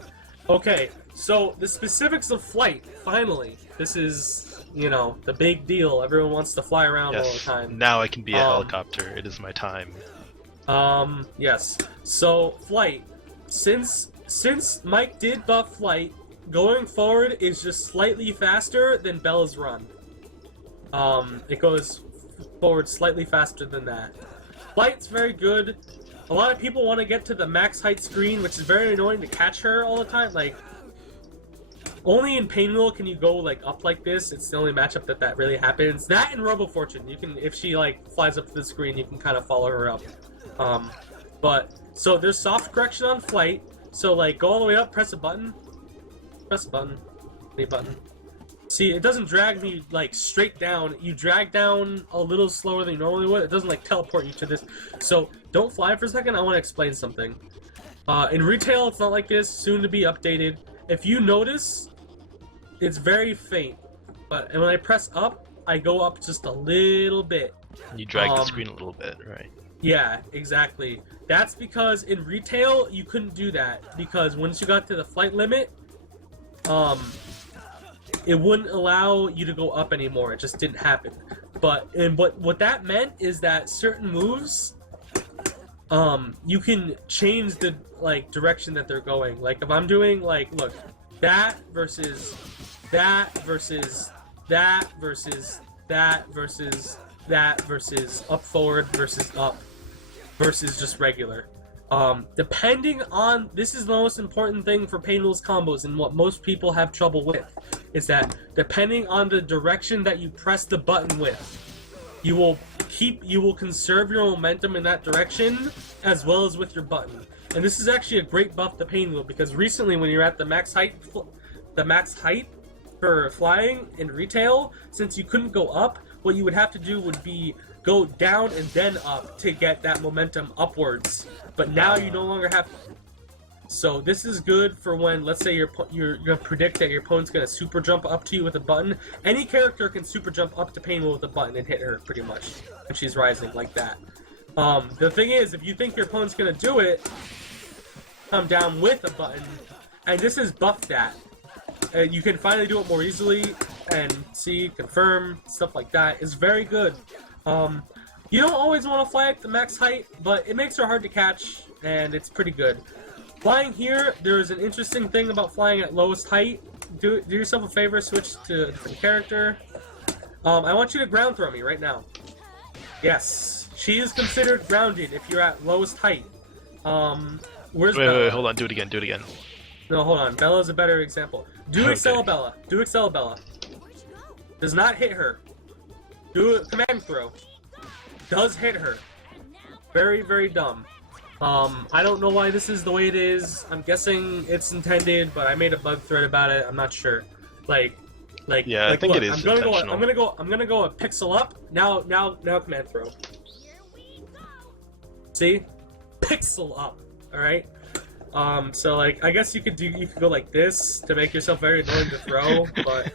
Okay, so the specifics of flight, finally. This is, you know, the big deal. Everyone wants to fly around all the time. Now I can be a helicopter. It is my time. Yes. So, flight. Since Mike did buff flight, going forward is just slightly faster than Bella's run. It goes forward slightly faster than that. Flight's very good. A lot of people want to get to the max height screen, which is very annoying to catch her all the time. Like, only in Painwheel can you go like up like this. It's the only matchup that really happens. That and Robo Fortune, you can, if she like flies up to the screen, you can kind of follow her up. But so there's soft correction on flight. So like go all the way up, press a button, any button. See, it doesn't drag me like straight down. You drag down a little slower than you normally would. It doesn't like teleport you to this. So don't fly for a second. I want to explain something. In retail, it's not like this. Soon to be updated. If you notice, it's very faint. But and when I press up, I go up just a little bit. You drag the screen a little bit, right? Yeah, exactly. That's because in retail you couldn't do that because once you got to the flight limit, it wouldn't allow you to go up anymore. It just didn't happen. But what that meant is that certain moves, you can change the like direction that they're going. Like if I'm doing like, look, that versus that versus that versus that versus that versus up forward versus up versus just regular. Depending on, this is the most important thing for Painwheel's combos and what most people have trouble with, is that depending on the direction that you press the button with, you will conserve your momentum in that direction as well as with your button. And this is actually a great buff to Painwheel because recently when you're at the max height for flying in retail, since you couldn't go up, what you would have to do would be go down and then up to get that momentum upwards. But now you no longer have. So this is good for when, let's say you're gonna predict that your opponent's gonna super jump up to you with a button. Any character can super jump up to Painwheel with a button and hit her pretty much when she's rising like that. The thing is, if you think your opponent's gonna do it, come down with a button, and this is buffed that. You can finally do it more easily and see, confirm, stuff like that. It's very good. You don't always want to fly at the max height, but it makes her hard to catch, and it's pretty good. Flying here, there is an interesting thing about flying at lowest height. Do yourself a favor, switch to a different character. I want you to ground throw me right now. Yes, she is considered grounded if you're at lowest height. Where's Bella? Wait, hold on, do it again. No, hold on. Bella's a better example. Do Excel Bella. Do Excel Bella. Does not hit her. Do a command throw. Does hit her. Very, very dumb. I don't know why this is the way it is. I'm guessing it's intended, but I made a bug thread about it. I'm not sure. Yeah, I think look, it is intentional. I'm gonna go a pixel up. Now command throw. See? Pixel up. All right. So like I guess you could go like this to make yourself very annoying to throw, but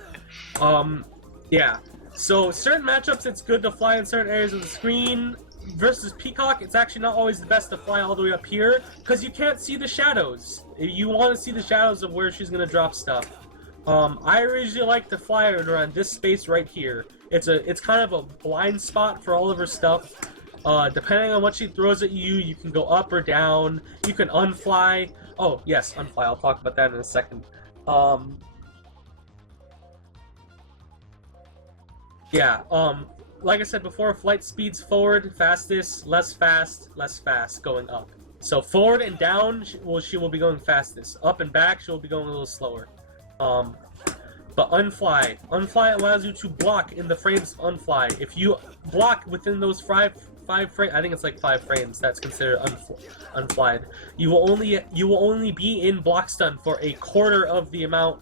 yeah. So certain matchups it's good to fly in certain areas of the screen. versus Peacock, it's actually not always the best to fly all the way up here, because you can't see the shadows. You want to see the shadows of where she's going to drop stuff. I originally like to fly around this space right here. It's kind of a blind spot for all of her stuff. Depending on what she throws at you, you can go up or down. You can unfly. Oh, yes, unfly. I'll talk about that in a second. Yeah, like I said before, flight speed's forward, fastest, less fast, less fast, going up. So forward and down, she will be going fastest. Up and back, she will be going a little slower. But unfly. Unfly allows you to block in the frames of unfly. If you block within those five frames, I think it's like 5 frames, that's considered unflied. You will only be in block stun for a quarter of the amount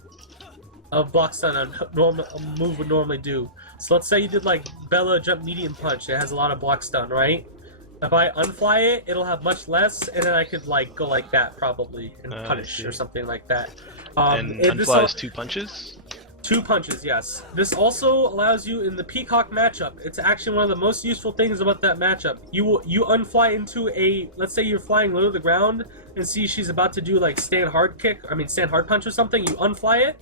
of block stun a move would normally do. So let's say you did like Bella jump medium punch. It has a lot of block stun, right? If I unfly it, it'll have much less, and then I could like go like that probably and punish or something like that. And unfly is 2 punches? 2 punches, yes. This also allows you in the Peacock matchup. It's actually one of the most useful things about that matchup. You unfly into a, let's say you're flying low to the ground and see she's about to do like stand hard punch or something. You unfly it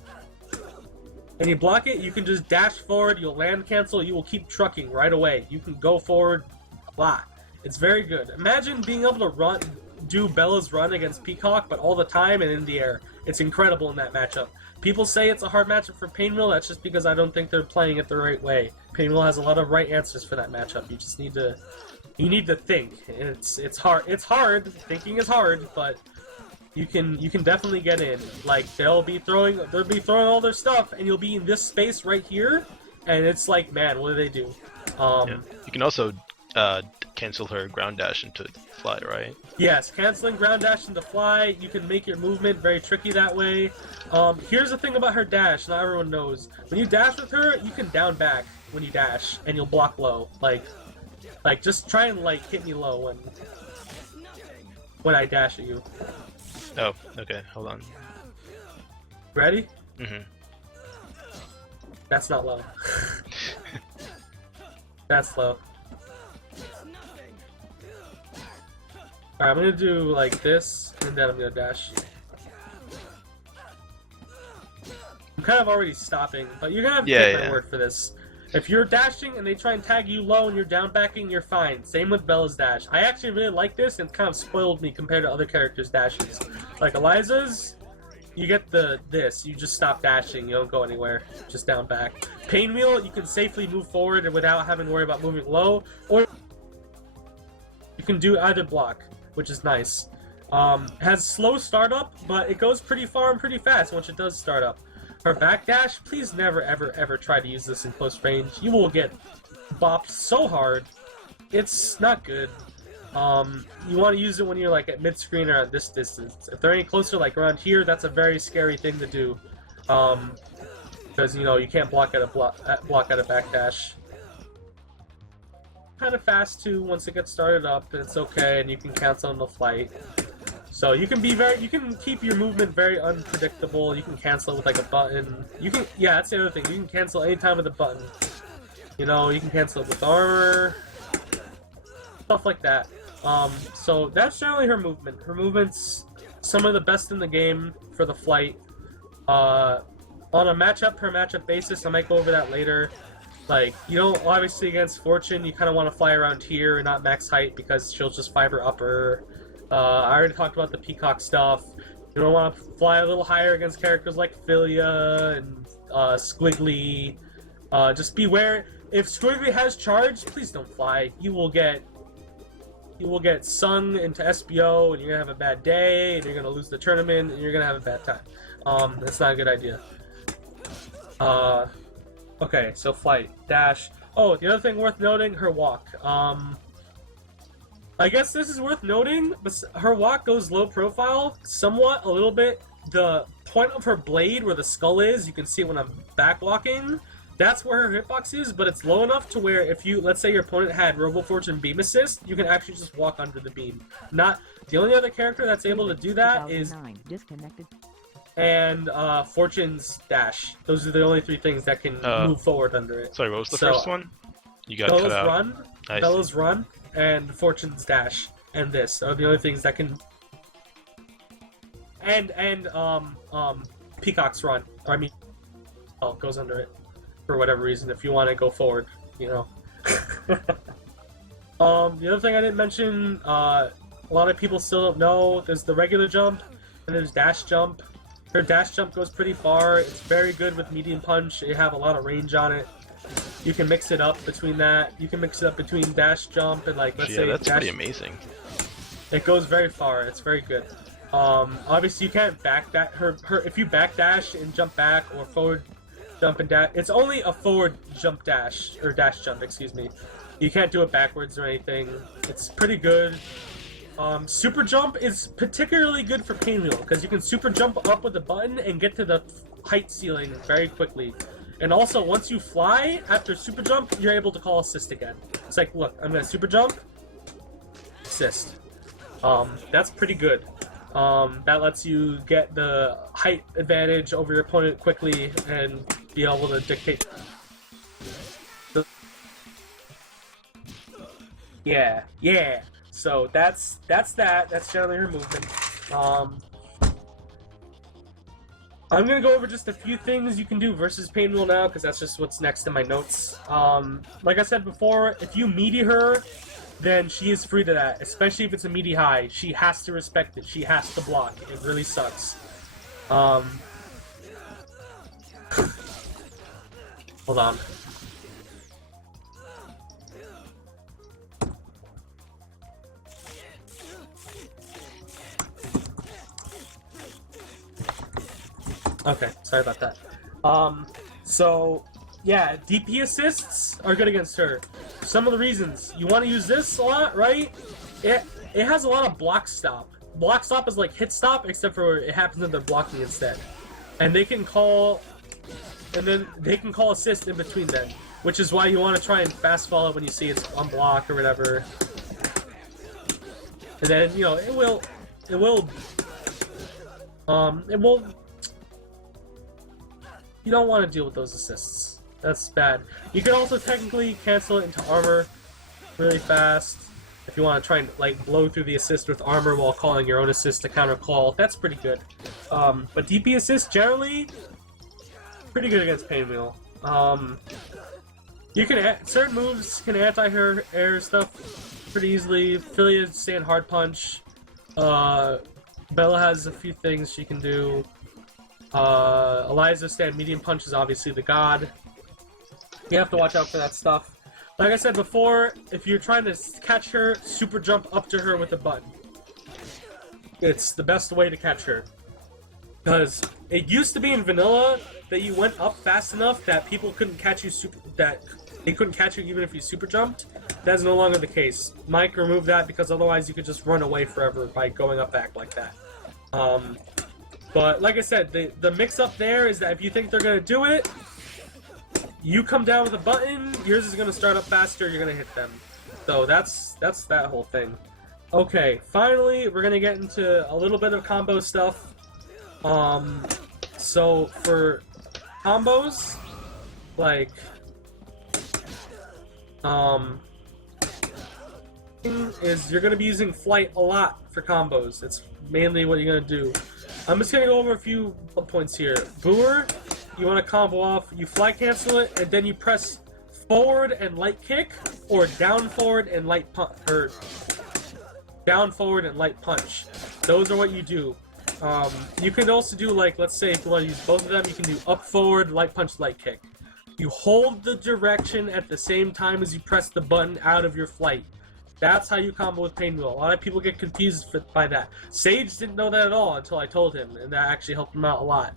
and you block it. You can just dash forward. You'll land cancel. You will keep trucking right away. You can go forward a lot. It's very good. Imagine being able to do Bella's run against Peacock, but all the time and in the air. It's incredible in that matchup. People say it's a hard matchup for Painwheel. That's just because I don't think they're playing it the right way. Painwheel has a lot of right answers for that matchup. You just need to think. It's hard. It's hard. Thinking is hard, but you can definitely get in. Like they'll be throwing all their stuff, and you'll be in this space right here, and it's like, man, what do they do? Yeah. You can also cancel her ground dash into fly, right? Yes, canceling ground dash into fly. You can make your movement very tricky that way. Here's the thing about her dash, not everyone knows. When you dash with her, you can down back when you dash, and you'll block low. Like just try and like hit me low when I dash at you. Oh, okay, hold on. Ready? Mm-hmm. That's not low. That's low. Alright, I'm gonna do like this, and then I'm gonna dash. I'm kind of already stopping, but you're gonna have to take my word for this. If you're dashing and they try and tag you low and you're down backing, you're fine. Same with Bella's dash. I actually really like this, and it's kind of spoiled me compared to other characters' dashes. Like Eliza's, you get this. You just stop dashing. You don't go anywhere. Just down back. Painwheel, you can safely move forward without having to worry about moving low, or you can do either block, which is nice. Has slow startup, but it goes pretty far and pretty fast once it does start up. Her backdash, please never ever try to use this in close range. You will get bopped so hard. It's not good. You want to use it when you're like at mid-screen or at this distance. If they're any closer, like around here, that's a very scary thing to do. Because, you know, you can't block at a backdash. Kind of fast too once it gets started up, and it's okay, and you can cancel on the flight. So you can keep your movement very unpredictable. You can cancel with like a button. Yeah, that's the other thing. You can cancel anytime with a button. You know, you can cancel it with armor, stuff like that. So that's generally her movement. Her movement's some of the best in the game for the flight. On a matchup per matchup basis, I might go over that later. Like, you know, obviously against Fortune, you kind of want to fly around here and not max height because she'll just fiber upper. I already talked about the Peacock stuff. You don't want to fly a little higher against characters like Philia and Squiggly. Just beware. If Squiggly has charge, please don't fly. You will get sung into SBO, and you're gonna have a bad day, and you're gonna lose the tournament, and you're gonna have a bad time. That's not a good idea. Okay, so flight, dash. Oh, the other thing worth noting, her walk. I guess this is worth noting, but her walk goes low profile, somewhat, a little bit. The point of her blade, where the skull is, you can see it when I'm back walking. That's where her hitbox is, but it's low enough to where if you, let's say your opponent had Robo Fortune beam assist, you can actually just walk under the beam. Not the only other character that's able to do that is and Fortune's dash. Those are the only 3 things that can move forward under it. Sorry, what was the first one? You got cut out. Bella's run and Fortune's Dash, and this are the only things that can. And Peacock's Run. I mean, oh, it goes under it for whatever reason. If you want to go forward, you know. The other thing I didn't mention, a lot of people still don't know. There's the regular jump, and there's dash jump. Her dash jump goes pretty far. It's very good with medium punch. You have a lot of range on it. You can mix it up between that. You can mix it up between dash jump and like let's say that's dash. pretty amazing. It goes very far. It's very good. Obviously you can't back that her if you back dash and jump back or forward jump and dash. It's only a forward jump dash or dash jump. Excuse me. You can't do it backwards or anything. It's pretty good. Super jump is particularly good for Painwheel because you can super jump up with the button and get to the height ceiling very quickly. And also, once you fly after super jump, you're able to call assist again. It's like, look, I'm gonna super jump, assist. That's pretty good. That lets you get the height advantage over your opponent quickly and be able to dictate. Yeah. So that's that. That's generally her movement. I'm gonna go over just a few things you can do versus Painwheel now, because that's just what's next in my notes. Like I said before, if you meaty her, then she is free to that. Especially if it's a meaty high, she has to respect it. She has to block. It really sucks. Hold on. Okay, sorry about that. So, yeah, DP assists are good against her. Some of the reasons. You want to use this a lot, right? It has a lot of block stop. Block stop is like hit stop, except for it happens when they're blocking instead. And they can call... And then they can call assist in between then. Which is why you want to try and fast follow when you see it's on block or whatever. And then, you know, it will... You don't want to deal with those assists. That's bad. You can also technically cancel it into armor really fast. If you want to try and like blow through the assist with armor while calling your own assist to counter call, that's pretty good. But DP assist generally pretty good against Painwheel. You can certain moves can anti-her air stuff pretty easily. Philia stand hard punch. Bella has a few things she can do. Eliza stand medium punch is obviously the god. You have to watch out for that stuff. Like I said before, if you're trying to catch her, super jump up to her with a button. It's the best way to catch her. Because it used to be in vanilla that you went up fast enough that people couldn't catch you they couldn't catch you even if you super jumped. That's no longer the case. Mike removed that because otherwise you could just run away forever by going up back like that. But like I said, the mix-up there is that if you think they're going to do it, you come down with a button, yours is going to start up faster, you're going to hit them. So that's that whole thing. Okay, finally, we're going to get into a little bit of combo stuff. So for combos, like, is you're going to be using flight a lot for combos. It's mainly what you're going to do. I'm just gonna go over a few points here. Booer, you want to combo off, you fly cancel it, and then you press forward and light kick, or down forward and light punch, or down forward and light punch. Those are what you do. You can also do, like, let's say if you want to use both of them, you can do up forward, light punch, light kick. You hold the direction at the same time as you press the button out of your flight. That's how you combo with Painwheel. A lot of people get confused by that. Sage didn't know that at all until I told him, and that actually helped him out a lot.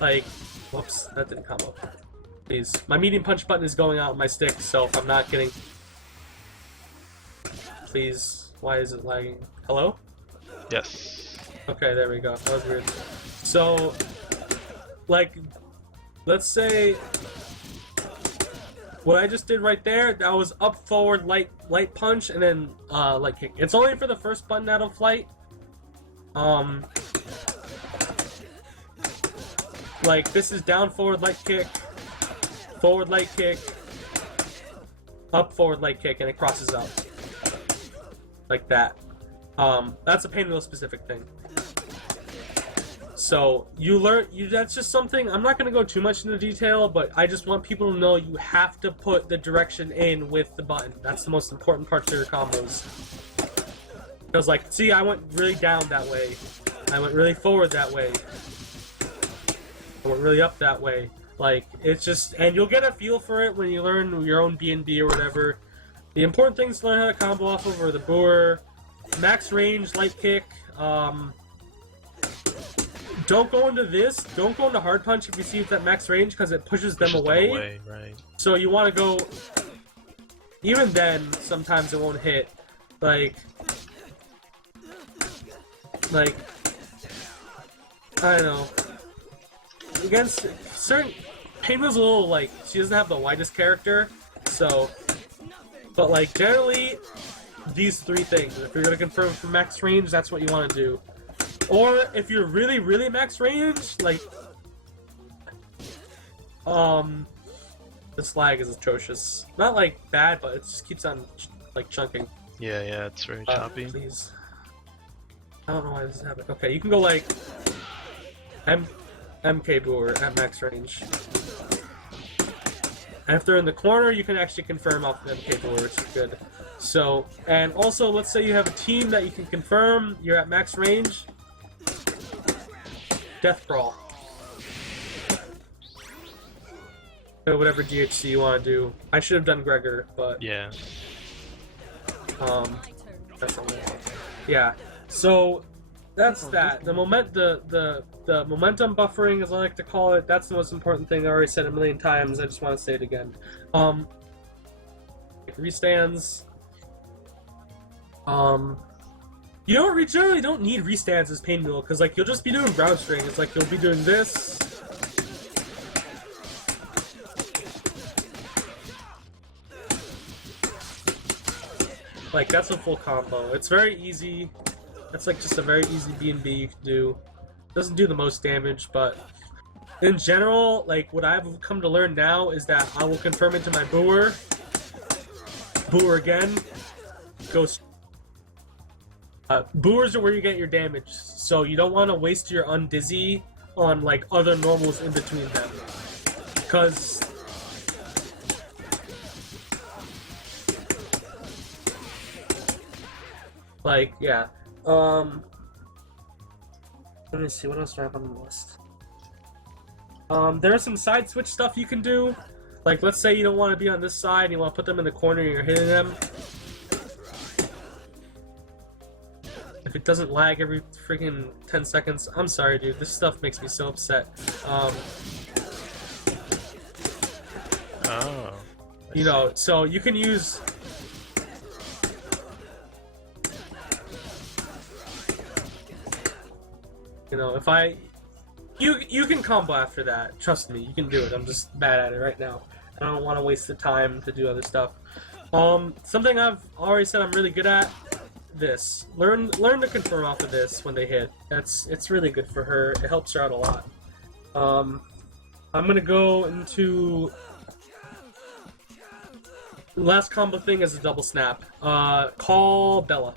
Like, whoops, that didn't combo. Please. My medium punch button is going out on my stick, so if I'm not getting... Please, why is it lagging? Hello? Yes. Okay, there we go. That was weird. So, like, let's say... What I just did right there, that was up, forward, light punch, and then light kick. It's only for the first button out of flight. Like this is down, forward, light kick, forward, light kick. up, forward, leg kick, and it crosses up. Like that. That's a Painwheel specific thing. So you learn, that's just something, I'm not going to go too much into detail, but I just want people to know you have to put the direction in with the button. That's the most important part to your combos. Because like, see, I went really down that way. I went really forward that way. I went really up that way. Like, it's just, and you'll get a feel for it when you learn your own B&B or whatever. The important things to learn how to combo off of are the boor, max range, light kick, don't go into this. Don't go into hard punch if you see it's at max range because it pushes them away. Right. So you want to go. Even then, sometimes it won't hit. Like I don't know. Against certain, Painwheel's a little like she doesn't have the widest character, so. But like generally, these three things. If you're gonna confirm from max range, that's what you want to do. Or if you're really, really max range, like, this lag is atrocious. Not like bad, but it just keeps on like chunking. Yeah, it's very choppy. Please. I don't know why this is happening. Okay, you can go like MK boor at max range. And if they're in the corner, you can actually confirm off the MK boor, which is good. So, and also, let's say you have a team that you can confirm, you're at max range. Death Brawl. So whatever DHC you want to do. I should have done Gregor, but yeah. That's not right. Yeah. So that's that. The momentum buffering, as I like to call it, that's the most important thing. I already said it a million times. I just want to say it again. Restands. You know what, we generally don't need restands as Painwheel, because like you'll just be doing ground string. It's like you'll be doing this. Like that's a full combo. It's very easy. That's like just a very easy B&B you can do. Doesn't do the most damage, but in general, like what I've come to learn now is that I will confirm into my boor. Boor again. Goes. Boors are where you get your damage, so you don't want to waste your undizzy on like other normals in between them, because like yeah. Let me see what else do I have on the list. There's some side switch stuff you can do. Like let's say you don't want to be on this side, you want to put them in the corner and you're hitting them. If it doesn't lag every freaking 10 seconds, I'm sorry, dude. This stuff makes me so upset. You know, so you can use. You know, if you can combo after that. Trust me, you can do it. I'm just bad at it right now. I don't want to waste the time to do other stuff. Something I've already said I'm really good at. This. Learn to confirm off of this when they hit. It's really good for her. It helps her out a lot. I'm gonna go into last combo thing is a double snap. Call Bella.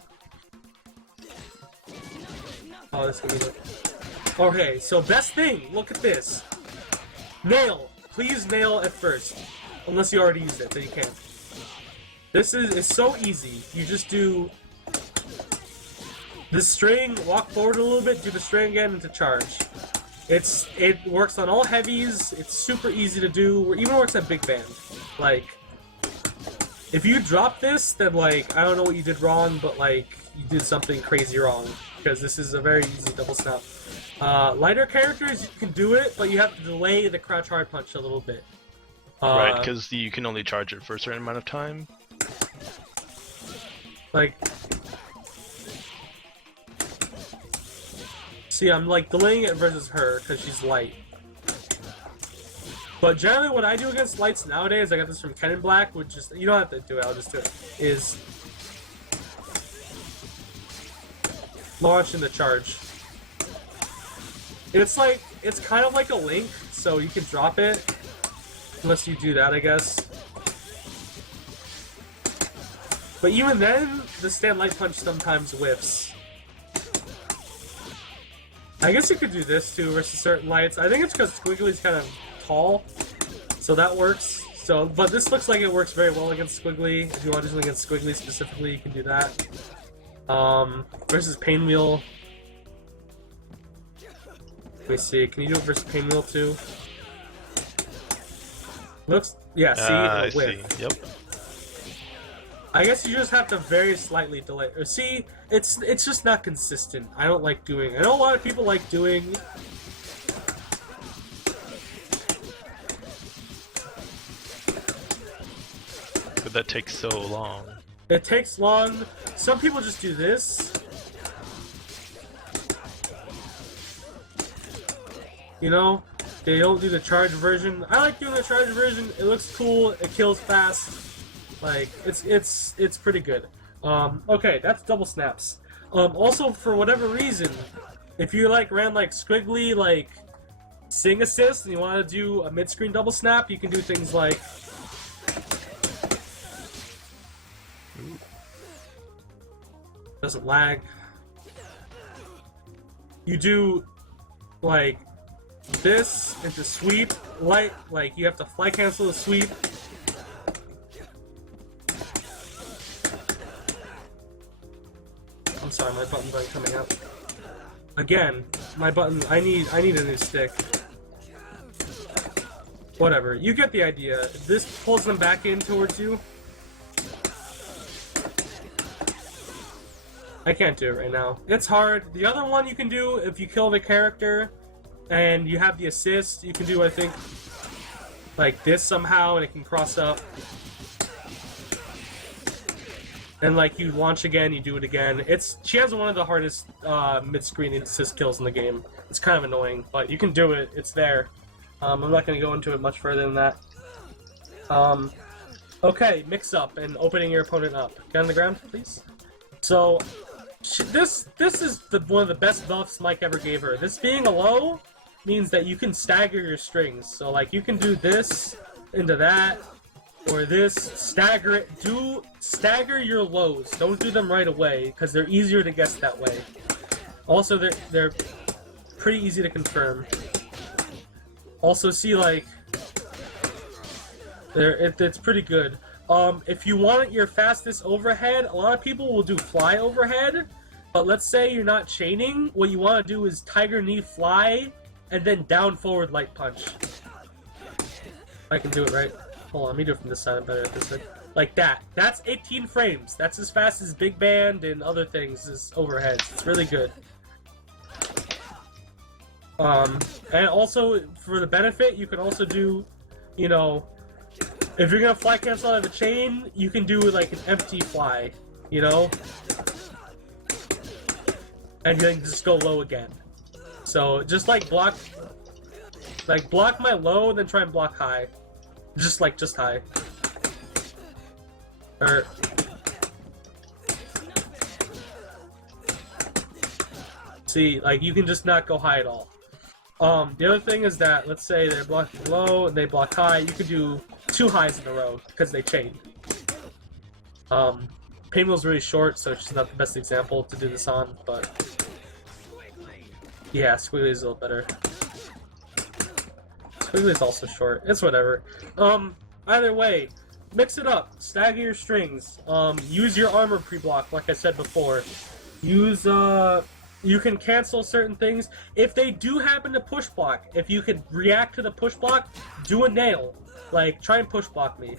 Oh, this is gonna be good. Okay, so best thing. Look at this. Nail. Please nail at first, unless you already used it, so you can't. This is so easy. You just do. The string, walk forward a little bit, do the string again into charge. It works on all heavies, it's super easy to do, it even works at big band. Like, if you drop this, then like, I don't know what you did wrong, but like, you did something crazy wrong. Because this is a very easy double snap. Lighter characters, you can do it, but you have to delay the crouch hard punch a little bit. Right, because you can only charge it for a certain amount of time. Like... See, I'm like delaying it versus her because she's light. But generally what I do against lights nowadays, I got this from Ken in Black, which just, you don't have to do it, I'll just do it, is launch into charge. It's like, it's kind of like a link, so you can drop it, unless you do that, I guess. But even then, the stand light punch sometimes whiffs. I guess you could do this too versus certain lights. I think it's because Squiggly's kind of tall, so that works. So, but this looks like it works very well against Squiggly. If you want to do something against Squiggly specifically, you can do that. Versus Painwheel. Let me see. Can you do it versus Painwheel too? Looks, yeah. See, I whiff. see. Yep. I guess you just have to very slightly delay. Or see, it's just not consistent. I don't like doing. I know a lot of people like doing. But that takes so long. It takes long. Some people just do this. You know, they don't do the charge version. I like doing the charge version. It looks cool. It kills fast. Like it's pretty good. Okay, that's double snaps. Also, for whatever reason, if you like ran like Squiggly like Sing Assist and you want to do a mid-screen double snap, you can do things like. Doesn't lag. You do like this into sweep light, like you have to fly cancel the sweep. I'm sorry, my buttons aren't coming up. Again, my buttons. I need a new stick. Whatever. You get the idea. This pulls them back in towards you. I can't do it right now. It's hard. The other one you can do if you kill the character and you have the assist, you can do, I think, like this somehow, and it can cross up. And like you launch again, you do it again. She has one of the hardest mid-screen assist kills in the game. It's kind of annoying, but you can do it. It's there. I'm not going to go into it much further than that. Okay, mix up and opening your opponent up. Get on the ground, please. So this is one of the best buffs Mike ever gave her. This being a low means that you can stagger your strings. So like you can do this into that. Or this, stagger it. Do stagger your lows. Don't do them right away, because they're easier to guess that way. Also, they're pretty easy to confirm. Also, see, like, it's pretty good. If you want your fastest overhead, a lot of people will do fly overhead, but let's say you're not chaining, what you want to do is tiger knee fly, and then down forward light punch. I can do it right. Hold on, let me do it from this side. I'm better at this side. Like that. That's 18 frames. That's as fast as Big Band and other things is overheads. It's really good. And also, for the benefit, you can also do, you know, if you're gonna fly cancel out of the chain, you can do like an empty fly, you know? And you can just go low again. So, just like block my low and then try and block high. Just high. Or see, like you can just not go high at all. The other thing is that let's say they're blocking low and they block high, you could do 2 highs in a row because they chain. Painwheel's really short, so it's just not the best example to do this on, but yeah, Squiggly's a little better. Squiggly's also short. It's whatever. Either way, mix it up. Stagger your strings. Use your armor pre-block, like I said before. Use, you can cancel certain things. If they do happen to push block, if you could react to the push block, do a nail. Like, try and push block me.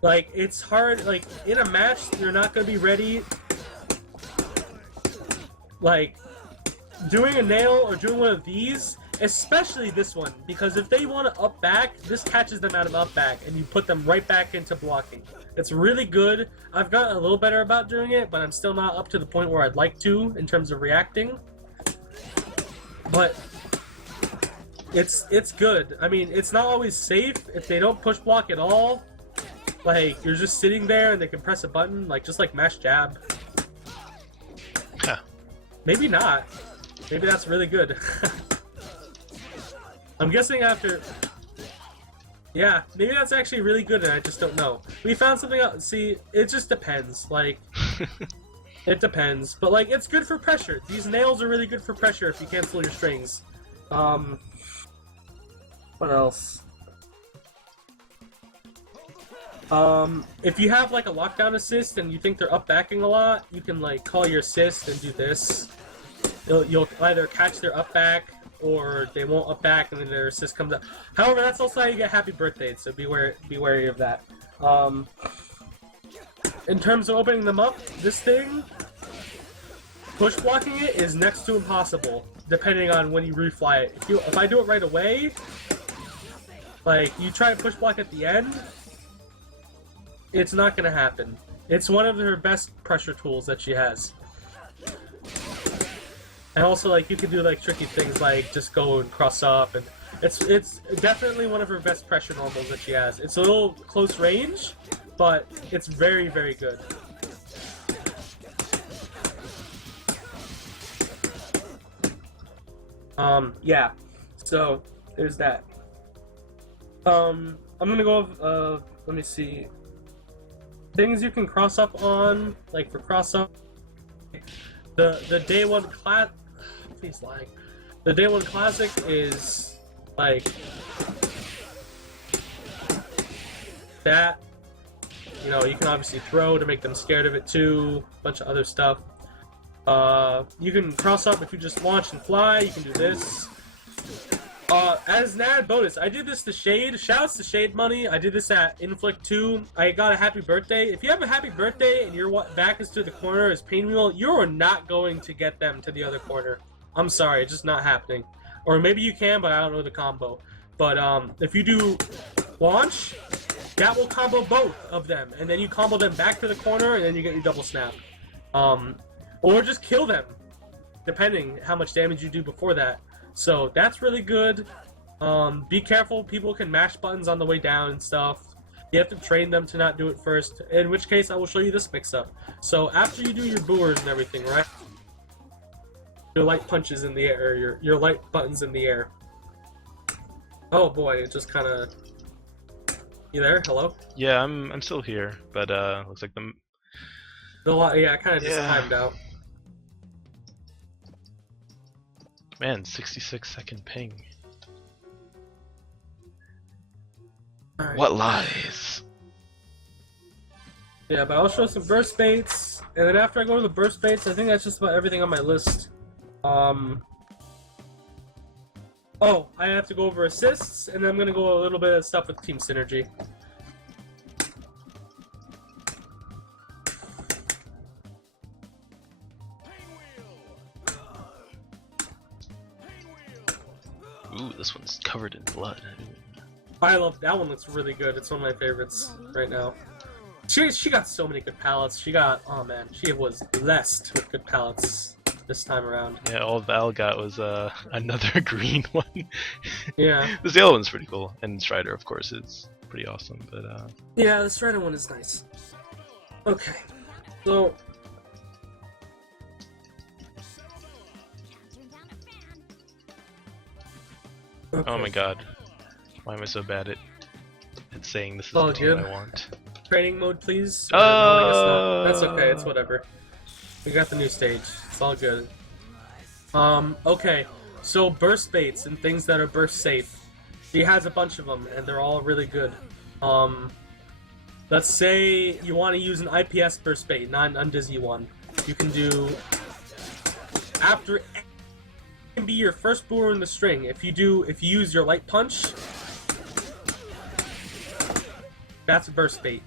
Like, it's hard, like, in a match, you're not gonna be ready. Like, doing a nail or doing one of these, especially this one, because if they want to up back, this catches them out of up back, and you put them right back into blocking. It's really good. I've gotten a little better about doing it, but I'm still not up to the point where I'd like to in terms of reacting. But it's good. I mean, it's not always safe if they don't push block at all. Like, you're just sitting there and they can press a button, like just like mash jab. Huh. Maybe not. Maybe that's really good. I'm guessing after... Yeah, maybe that's actually really good and I just don't know. We found something else. See, it just depends. Like, it depends. But, like, it's good for pressure. These nails are really good for pressure if you cancel your strings. What else? If you have, like, a lockdown assist and you think they're up backing a lot, you can, like, call your assist and do this. You'll either catch their up back, or they won't up back and then their assist comes up. However, that's also how you get happy birthdays, so be wary of that. In terms of opening them up, this thing, push blocking it is next to impossible, depending on when you refly it. If I do it right away, like, you try to push block at the end, it's not gonna happen. It's one of her best pressure tools that she has. And also, like, you can do, like, tricky things like just go and cross up, and it's definitely one of her best pressure normals that she has. It's a little close range, but it's very, very good. Yeah. So, there's that. I'm gonna go, let me see. Things you can cross up on, like, for cross up, the day one class. Please lag. The day one classic is like that. You know, you can obviously throw to make them scared of it too. A bunch of other stuff. You can cross up if you just launch and fly. You can do this. As an added bonus, I did this to Shade. Shouts to Shade Money. I did this at Inflict 2. I got a happy birthday. If you have a happy birthday and your back is to the corner as Painwheel, you are not going to get them to the other corner. I'm sorry, it's just not happening. Or maybe you can, but I don't know the combo. But if you do launch, that will combo both of them. And then you combo them back to the corner, and then you get your double snap. Or just kill them, depending how much damage you do before that. So that's really good. Be careful, people can mash buttons on the way down and stuff. You have to train them to not do it first, in which case I will show you this mix-up. So after you do your boors and everything, right? Your light punches in the air, your light buttons in the air. Oh boy, it just kind of... You there? Hello? Yeah, I'm still here, but looks like yeah, kind of just timed out. Man, 66-second ping. Right. What lies? Yeah, but I'll show some burst baits, and then after I go to the burst baits, I think that's just about everything on my list. Oh, I have to go over assists, and then I'm gonna go a little bit of stuff with team synergy. Ooh, this one's covered in blood. I love that one. Looks really good. It's one of my favorites right now. She got so many good palettes. She got, oh man, she was blessed with good palettes this time around. Yeah, all Val got was another green one. Yeah. The other one's pretty cool, and Strider, of course, is pretty awesome. But yeah, the Strider one is nice. Okay, so. Okay. Oh my god, why am I so bad at saying this is Oh, the team good. I want? Training mode, please. Oh! No, I guess not. That's okay. It's whatever. We got the new stage. It's all good. Okay. So burst baits and things that are burst safe. He has a bunch of them, and they're all really good. Let's say you want to use an IPS burst bait, not an undizzy one. You can do after. It can be your first boor in the string. If you use your light punch, that's a burst bait.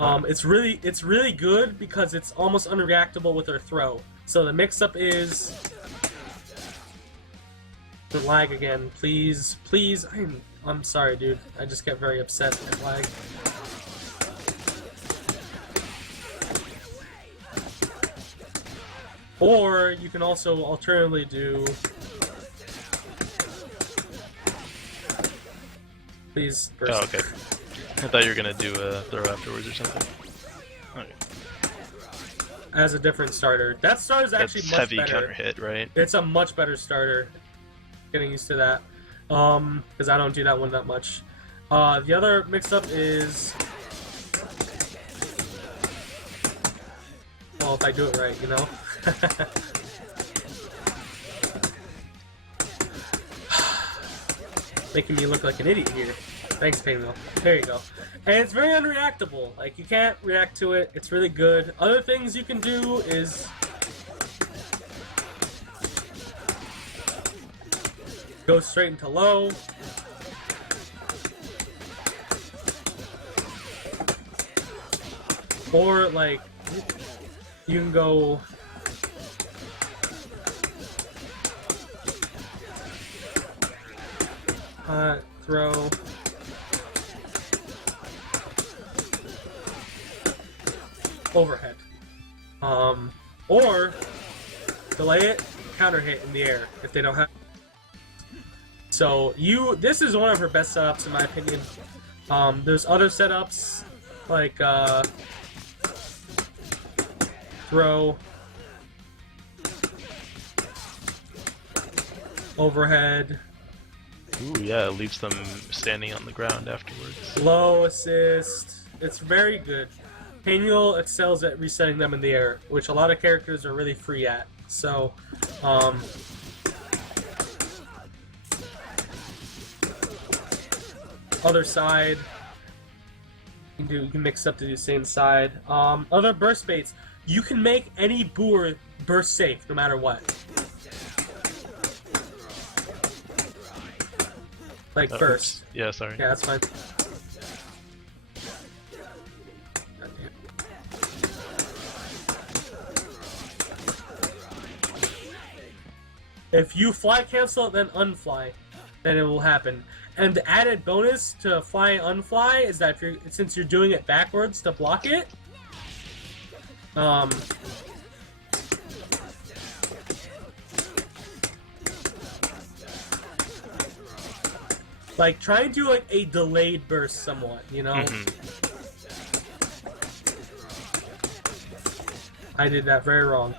It's really good because it's almost unreactable with her throw. So the mix-up is the lag again. Please. I'm sorry, dude. I just get very upset at lag. Or you can also alternatively do. Please burst. Oh, okay. I thought you were gonna do a throw afterwards or something. Okay. As a different starter. That starter is actually That's much heavy better. counter hit, right? It's a much better starter. Getting used to that. Because I don't do that one that much. The other mix-up is... Well, if I do it right, you know? Making me look like an idiot here. Thanks, Painwheel. There you go. And it's very unreactable. Like, you can't react to it. It's really good. Other things you can do is... go straight into low. Or, like, you can go... throw... overhead. Or delay it, counter hit in the air if they don't have... So, this is one of her best setups in my opinion. There's other setups, like, throw, overhead. Ooh, yeah, it leaves them standing on the ground afterwards. Low assist. It's very good. Painwheel excels at resetting them in the air, which a lot of characters are really free at. So, other side. You can mix up to the same side. Other burst baits. You can make any boor burst safe, no matter what. Like burst. Yeah, sorry. Yeah, that's fine. If you fly cancel it, then unfly, then it will happen. And the added bonus to fly and unfly is that since you're doing it backwards to block it, like try and do like a delayed burst somewhat, you know? I did that very wrong.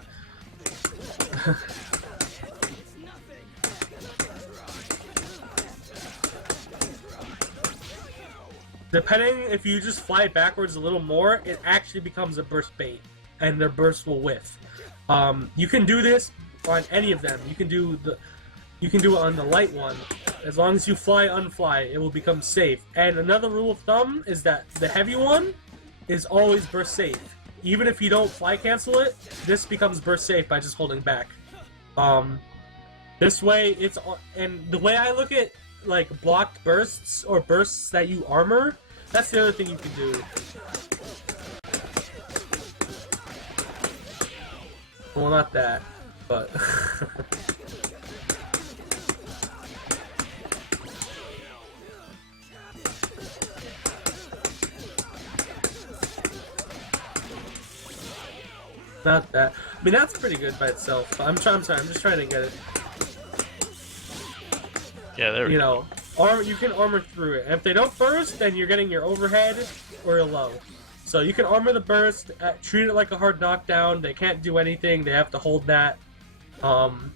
Depending, if you just fly it backwards a little more, it actually becomes a burst bait, and their burst will whiff. You can do this on any of them. You can do it on the light one. As long as you fly unfly, it will become safe. And another rule of thumb is that the heavy one is always burst safe. Even if you don't fly cancel it, this becomes burst safe by just holding back. This way, and the way I look at like blocked bursts or bursts that you armor, that's the other thing you can do. Well, not that, but not that. I mean, that's pretty good by itself. But I'm sorry. I'm just trying to get it. Yeah, there we go. You can armor through it. And if they don't burst, then you're getting your overhead or your low. So you can armor the burst, treat it like a hard knockdown. They can't do anything. They have to hold that.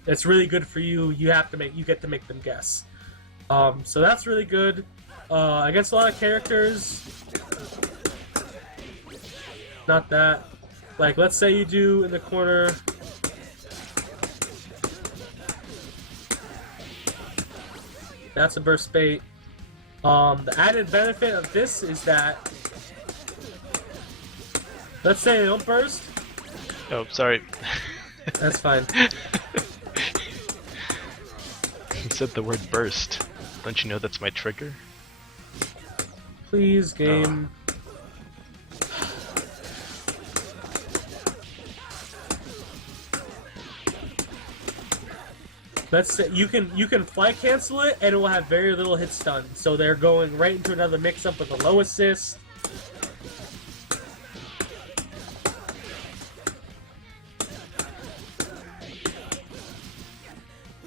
It's really good for you. You get to make them guess. So that's really good. Against a lot of characters, not that. Like, let's say you do in the corner. That's a burst bait. The added benefit of this is that, let's say they don't burst. Oh, sorry. That's fine. You said the word burst. Don't you know that's my trigger? Please, game. Let's say you can fly cancel it and it will have very little hit stun. So they're going right into another mix up with a low assist.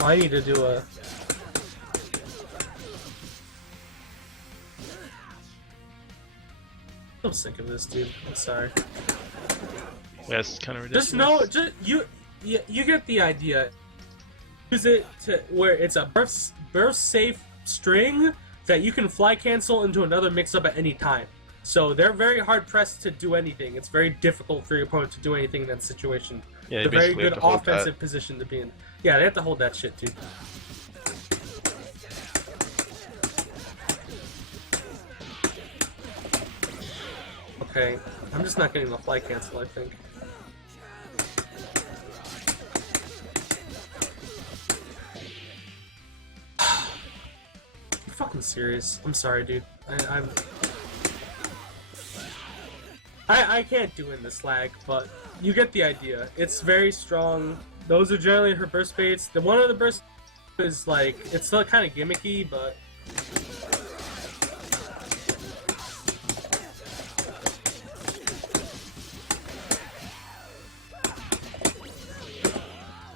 I need to do a... I'm sick of this, dude. I'm sorry. Yeah, it's kind of ridiculous. You get the idea. Use it to where it's a burst safe string that you can fly cancel into another mix-up at any time. So they're very hard-pressed to do anything. It's very difficult for your opponent to do anything in that situation. Yeah, it's a very good offensive position to be in. Yeah, they have to hold that shit, dude. Okay, I'm just not getting the fly cancel, I think. You fucking serious? I'm sorry, dude. I can't do in this lag, but you get the idea. It's very strong. Those are generally her burst baits. The one of the burst is like, it's still kind of gimmicky, but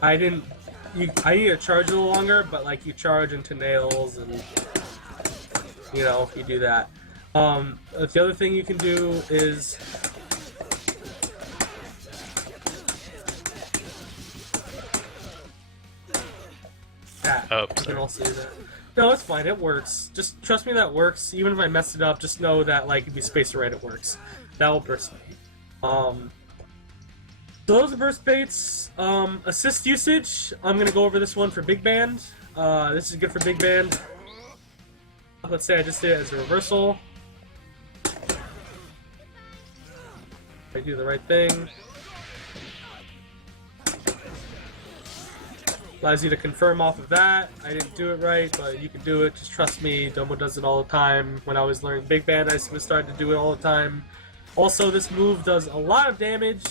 I need to charge a little longer, but like you charge into nails and you know, you do that. The other thing you can do is that. Oh, you can also do that. No, it's fine. It works. Just trust me, that works. Even if I mess it up, just know that like if you space it right, it works. That will burst me. So those are burst baits. Assist usage. I'm gonna go over this one for big band. This is good for big band. Let's say I just did it as a reversal. I do the right thing. Allows you to confirm off of that. I didn't do it right, but you can do it. Just trust me. Domo does it all the time. When I was learning big band, I was starting to do it all the time. Also, this move does a lot of damage.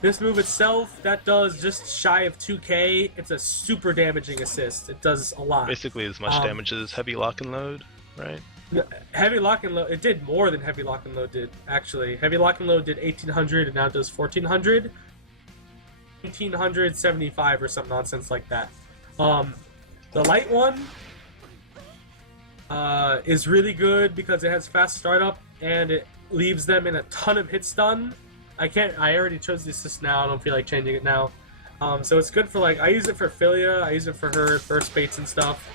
This move itself, that does just shy of 2k. It's a super damaging assist. It does a lot. Basically as much damage as heavy lock and load, right? Heavy lock and load, it did more than heavy lock and load did, actually. Heavy lock and load did 1800 and now it does 1400. 1975 or some nonsense like that. The light one is really good because it has fast startup and it leaves them in a ton of hit stun. I already chose the assist now, I don't feel like changing it now. So it's good for like, I use it for Philia, I use it for her burst baits and stuff.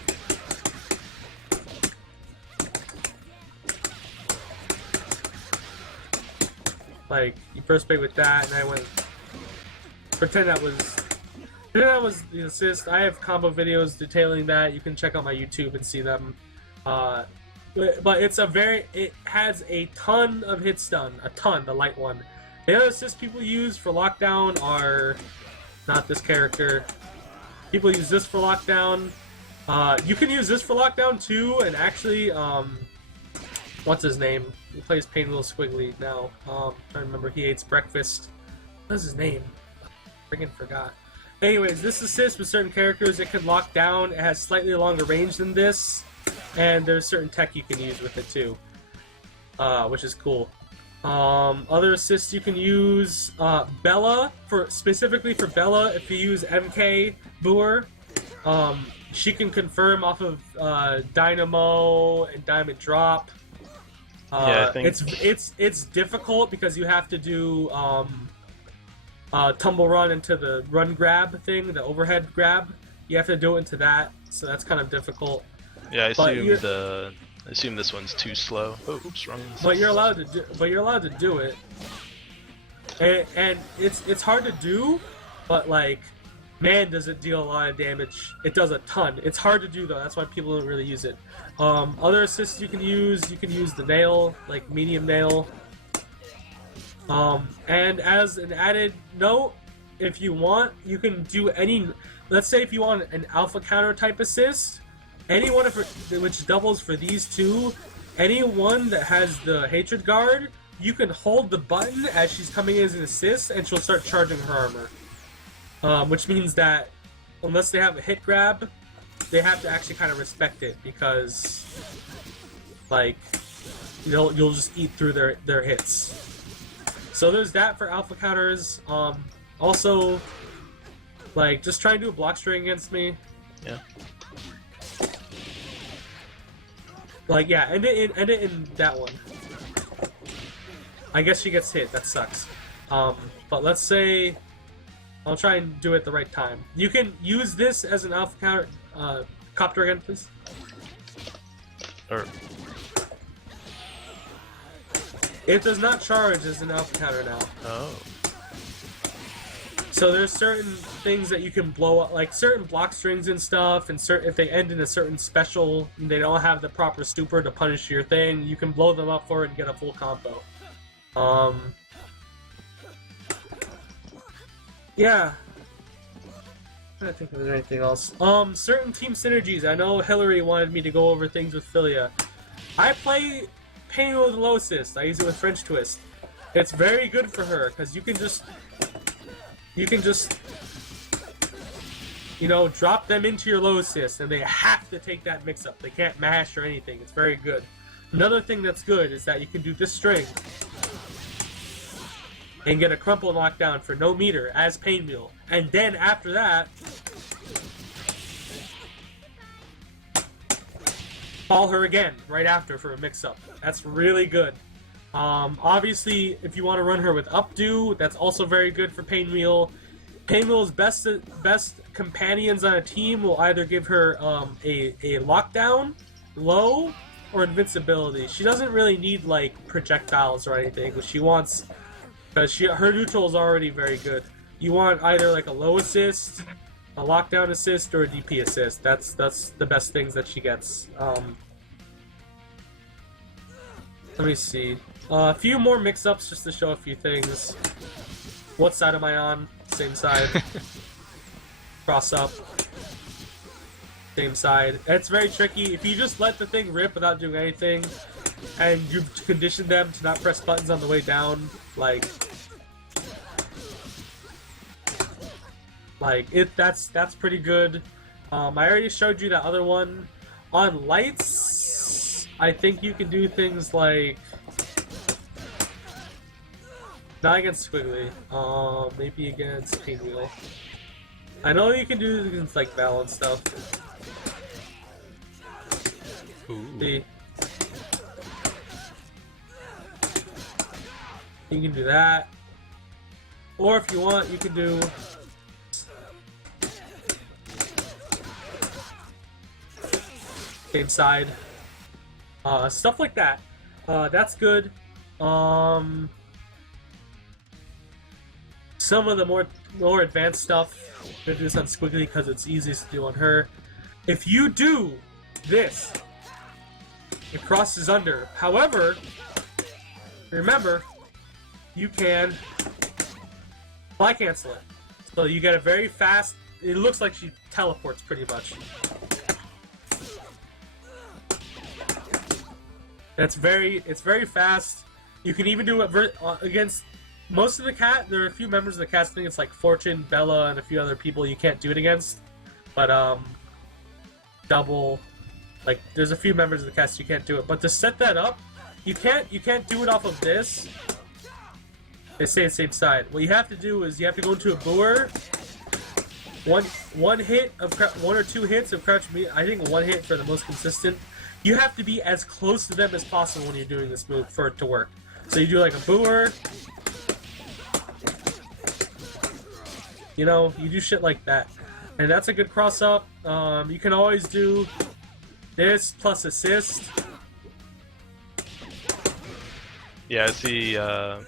Like, you burst bait with that, and I went, pretend that was the assist. I have combo videos detailing that. You can check out my YouTube and see them. But it has a ton of hit stun, a ton, the light one. The other assists people use for lockdown are not this character. People use this for lockdown. You can use this for lockdown too, and actually, what's his name? He plays Painwheel Squiggly now. Trying to remember, he eats breakfast. What's his name? Friggin' forgot. Anyways, this assist with certain characters, it can lock down. It has slightly longer range than this, and there's certain tech you can use with it too, which is cool. Other assists you can use, Bella, specifically for Bella, if you use MK Boer, she can confirm off of Dynamo and Diamond Drop. Yeah, I think it's difficult because you have to do tumble run into the run grab thing, the overhead grab. You have to do it into that, so that's kind of difficult. Yeah, I assume this one's too slow. Oh, oops, wrong. But you're allowed to do it, and it's hard to do, but like, man, does it deal a lot of damage. It does a ton. It's hard to do though. That's why people don't really use it. Other assists you can use the nail, like medium nail. And as an added note, if you want, you can do any. Let's say if you want an alpha counter type assist, anyone which doubles for these two, anyone that has the hatred guard, you can hold the button as she's coming in as an assist, and she'll start charging her armor. Which means that unless they have a hit grab, they have to actually kind of respect it, because like you'll just eat through their hits. So there's that for alpha counters. Also, like, just try and do a block string against me. Yeah. Like, yeah, end it in that one. I guess she gets hit. That sucks. But let's say I'll try and do it at the right time. You can use this as an alpha counter. Copter again, please. Or It does not charge as an alpha counter now. oh. So there's certain things that you can blow up, like certain block strings and stuff, and if they end in a certain special, and they don't have the proper stupor to punish your thing, you can blow them up for it and get a full combo. Yeah. I don't think there's anything else. Certain team synergies. I know Hillary wanted me to go over things with Philia. I play Painwheel with low assist. I use it with French Twist. It's very good for her, because you can just, you know, drop them into your low assist, and they have to take that mix-up. They can't mash or anything. It's very good. Another thing that's good is that you can do this string and get a crumple knockdown for no meter as Painwheel. And then after that, call her again right after for a mix-up. That's really good. Obviously, if you want to run her with updo, that's also very good for Painwheel. Painwheel's best companions on a team will either give her a lockdown, low, or invincibility. She doesn't really need like projectiles or anything, but she wants, because her neutral is already very good. You want either like a low assist, a lockdown assist, or a DP assist. That's the best things that she gets. Let me see. A few more mix-ups just to show a few things. What side am I on? Same side. Cross up. Same side. It's very tricky. If you just let the thing rip without doing anything, and you condition them to not press buttons on the way down, that's pretty good. I already showed you that other one. On lights, I think you can do things like, not against Squiggly, maybe against Painwheel. I know you can do things like balance stuff. Ooh. See? You can do that. Or if you want, you can do same side. Stuff like that. That's good. Some of the more advanced stuff, I'm gonna do this on Squiggly because it's easiest to do on her. If you do this, it crosses under. However, remember, you can fly cancel it. So you get a very fast, it looks like she teleports pretty much. It's very fast. You can even do it against most of the cast. There are a few members of the cast. I think it's like Fortune, Bella, and a few other people you can't do it against. But double, like there's a few members of the cast you can't do it. But to set that up, you can't do it off of this. They say the same side. What you have to do is you have to go into a booer. One or two hits of crouch meat. I think one hit for the most consistent. You have to be as close to them as possible when you're doing this move for it to work. So you do like a booer. You know, you do shit like that. And that's a good cross up. You can always do this plus assist. Yeah, I see. I've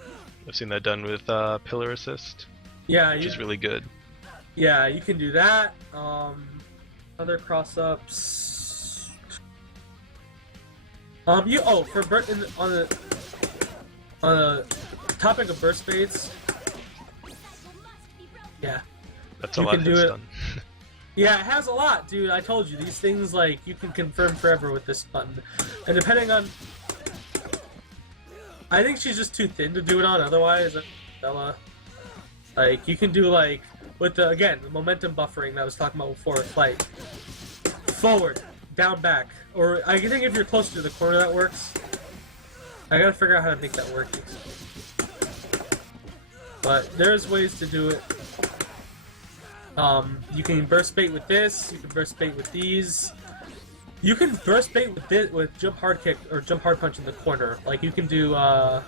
seen that done with pillar assist. Yeah, which is really good. Yeah, you can do that. Other cross ups. On the topic of burst fades. Yeah. That's a lot of done. Yeah, it has a lot, dude. I told you, these things, like, you can confirm forever with this button. And depending on... I think she's just too thin to do it on, otherwise, Bella. Like, you can do, like, with the, again, the momentum buffering that I was talking about before, like, forward, down, back. Or, I think if you're closer to the corner, that works. I gotta figure out how to make that work. But there's ways to do it. You can burst bait with this, you can burst bait with these. You can burst bait with this, with jump hard kick or jump hard punch in the corner. Like you can do, let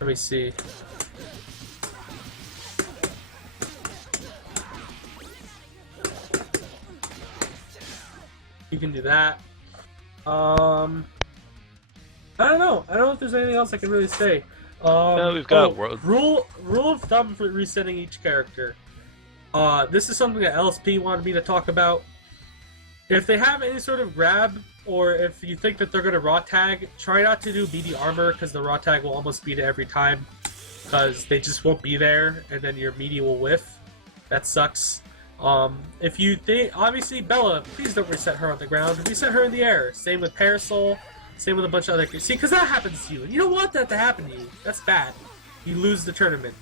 me see. You can do that. Um, I don't know. I don't know if there's anything else I can really say. We've got world rule of thumb for resetting each character. This is something that LSP wanted me to talk about. If they have any sort of grab, or if you think that they're going to raw tag, try not to do BD armor, because the raw tag will almost beat it every time. Because they just won't be there, and then your media will whiff. That sucks. If you think, obviously Bella, please don't reset her on the ground. Reset her in the air. Same with Parasol. Same with a bunch of other. See, because that happens to you, and you don't want that to happen to you. That's bad. You lose the tournament.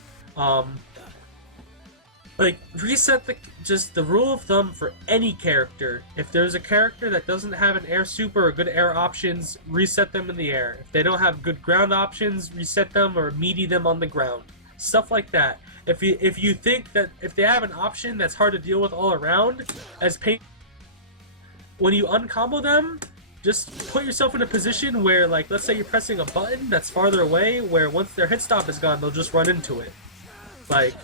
Like, reset the rule of thumb for any character. If there's a character that doesn't have an air super or good air options, reset them in the air. If they don't have good ground options, reset them or meaty them on the ground. Stuff like that. If you think that if they have an option that's hard to deal with all around, when you uncombo them, just put yourself in a position where, like, let's say you're pressing a button that's farther away, where once their hit stop is gone, they'll just run into it. Like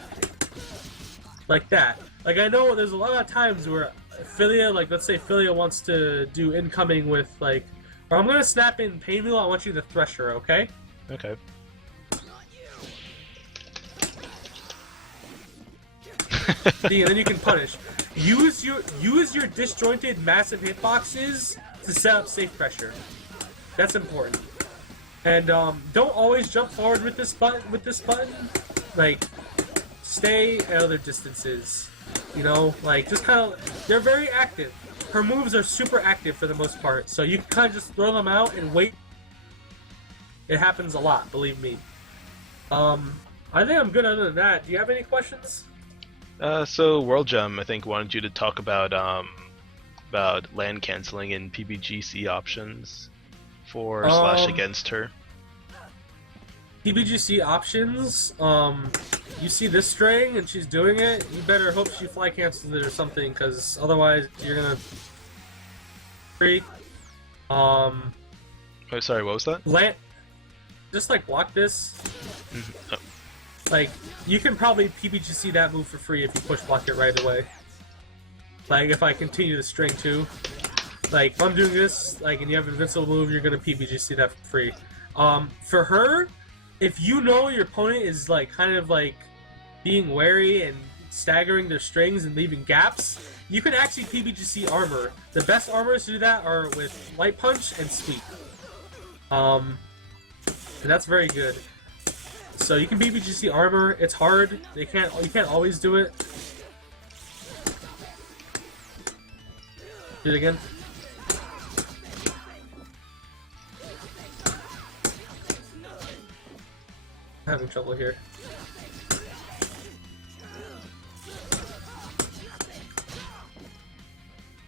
that. Like, I know there's a lot of times where Philia, like, let's say Philia wants to do incoming with, like, or I'm gonna snap in Painwheel, I want you to Thresher, okay? Okay. See, and then you can punish. Use your disjointed massive hitboxes to set up safe pressure. That's important. And don't always jump forward with this button. Like, stay at other distances. You know, like, just kind of, they're very active. Her moves are super active for the most part, so you can kind of just throw them out and wait. It happens a lot, believe me. I think I'm good other than that. Do you have any questions? So World Gem, I think, wanted you to talk about land canceling and PBGC options for slash against her. PBGC options, you see this string and she's doing it, you better hope she fly cancels it or something, because otherwise you're gonna free. Oh, sorry, what was that? Just like block this. Mm-hmm. Oh. Like, you can probably PBGC that move for free if you push block it right away. Like, if I continue the string too. Like, if I'm doing this, like, and you have an invincible move, you're gonna PBGC that for free. For her, if you know your opponent is, like, kind of, like, being wary and staggering their strings and leaving gaps, you can actually PBGC armor. The best armors to do that are with Light Punch and Sweep. And that's very good. So you can PBGC armor. It's hard. You can't always do it. Do it again. I'm having trouble here.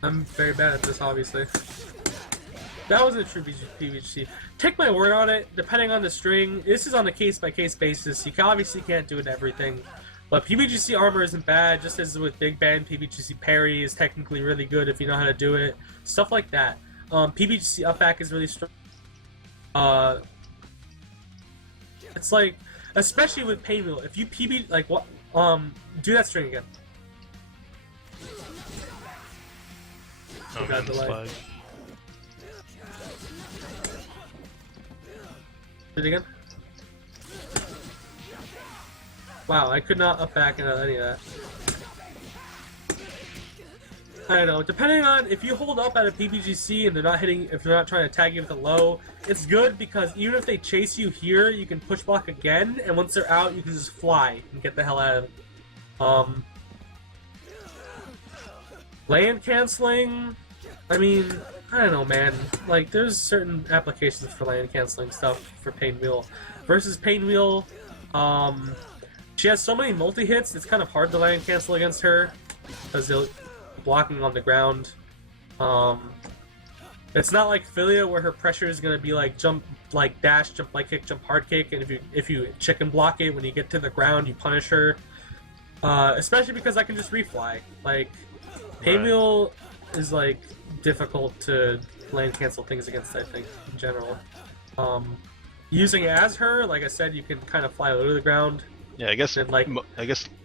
I'm very bad at this, obviously. That wasn't a true PBGC. Take my word on it, depending on the string, this is on a case-by-case basis. You obviously can't do it in everything. But PBGC armor isn't bad, just as with Big Bang, PBGC parry is technically really good if you know how to do it. Stuff like that. PBGC up back is really strong. It's like, especially with Painwheel, if you PB, like, what, do that string again. Oh, man, this lag. Do it again. Wow, I could not up back into any of that. I don't know. Depending on if you hold up at a PBGC and they're not hitting, if they're not trying to tag you with a low, it's good because even if they chase you here, you can push block again, and once they're out, you can just fly and get the hell out of it. Land canceling. I mean, I don't know, man. Like, there's certain applications for land canceling stuff for Painwheel. Versus Painwheel, she has so many multi-hits, it's kind of hard to land cancel against her, because they're blocking on the ground. It's not like Philia, where her pressure is going to be like jump, like dash, jump, light kick, jump, hard kick, and if you chicken block it when you get to the ground, you punish her. Especially because I can just refly. Like, Painwheel is, like, difficult to land cancel things against, I think, in general. Using it as her, like I said, you can kind of fly low to the ground. Yeah, I guess and, like, a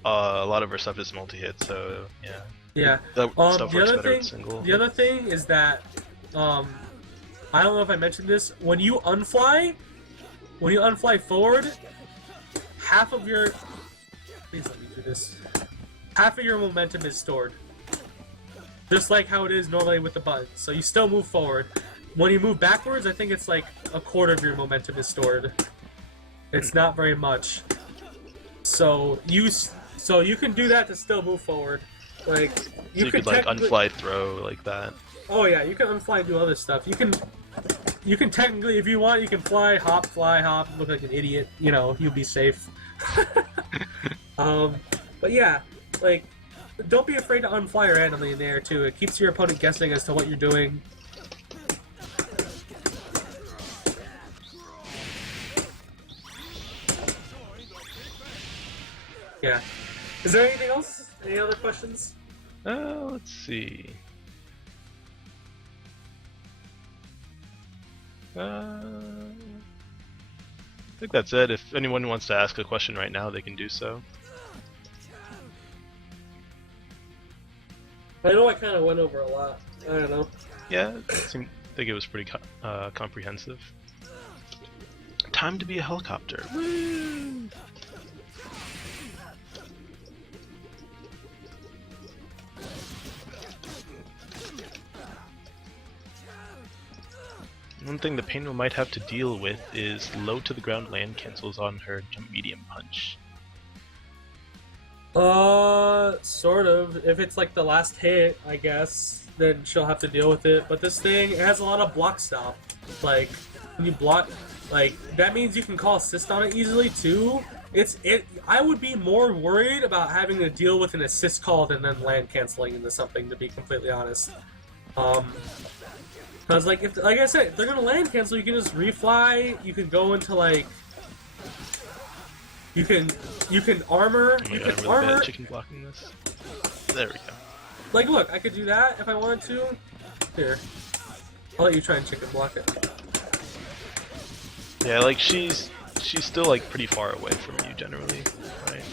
lot of her stuff is multi-hit, so yeah. Yeah. That stuff works better with the single. other thing is that I don't know if I mentioned this. When you unfly forward, half of your... Please let me do this. Half of your momentum is stored. Just like how it is normally with the button. So you still move forward. When you move backwards, I think it's like a quarter of your momentum is stored. It's not very much. So you can do that to still move forward. Like you could like unfly throw like that. Oh yeah, you can unfly and do other stuff. You can technically, if you want, you can fly, hop, look like an idiot. You know, you'll be safe. But yeah, like, don't be afraid to unfly randomly in the air too. It keeps your opponent guessing as to what you're doing. Yeah. Is there anything else? Any other questions? Let's see. I think that's it. If anyone wants to ask a question right now, they can do so. I know I kind of went over a lot. I don't know. Yeah, I think it was pretty comprehensive. Time to be a helicopter. Woo! One thing the Painwheel might have to deal with is low to the ground land cancels on her jump medium punch. Sort of. If it's like the last hit, I guess, then she'll have to deal with it. But this thing, it has a lot of block stop. Like, when you block, like, that means you can call assist on it easily too. I would be more worried about having to deal with an assist call than then land canceling into something, to be completely honest. Cause like I said, if they're gonna land cancel, you can just refly. You can go into like, you can armor. Oh my God, you can really armor. bad chicken blocking this. There we go. Like, look, I could do that if I wanted to. Here, I'll let you try and chicken block it. Yeah, like she's still like pretty far away from you generally, right?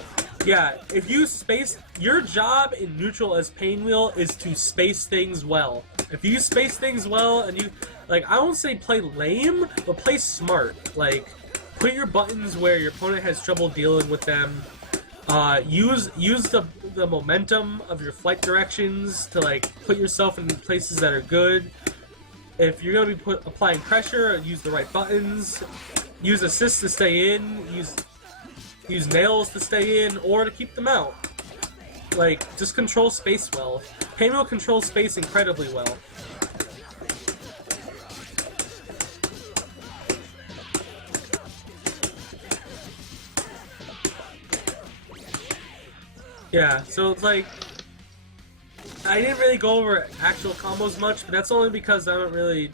Yeah, if you space, your job in neutral as Painwheel is to space things well. If you space things well and you, like, I won't say play lame, but play smart. Like, put your buttons where your opponent has trouble dealing with them. Use the momentum of your flight directions to, like, put yourself in places that are good. If you're gonna be applying pressure, use the right buttons. Use assists to stay in. Use nails to stay in or to keep them out. Like, just control space well. Painwheel controls space incredibly well. Yeah, so it's like, I didn't really go over actual combos much, but that's only because I don't really...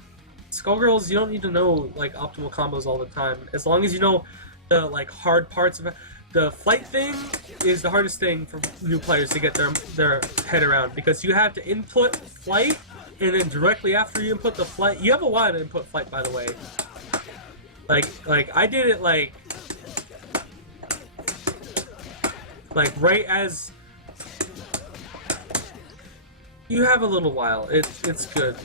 Skullgirls, you don't need to know, like, optimal combos all the time. As long as you know the, like, hard parts of it. The flight thing is the hardest thing for new players to get their head around, because you have to input flight, and then directly after you input the flight, you have a while to input flight, by the way. Like I did it like right as you have a little while. It's good.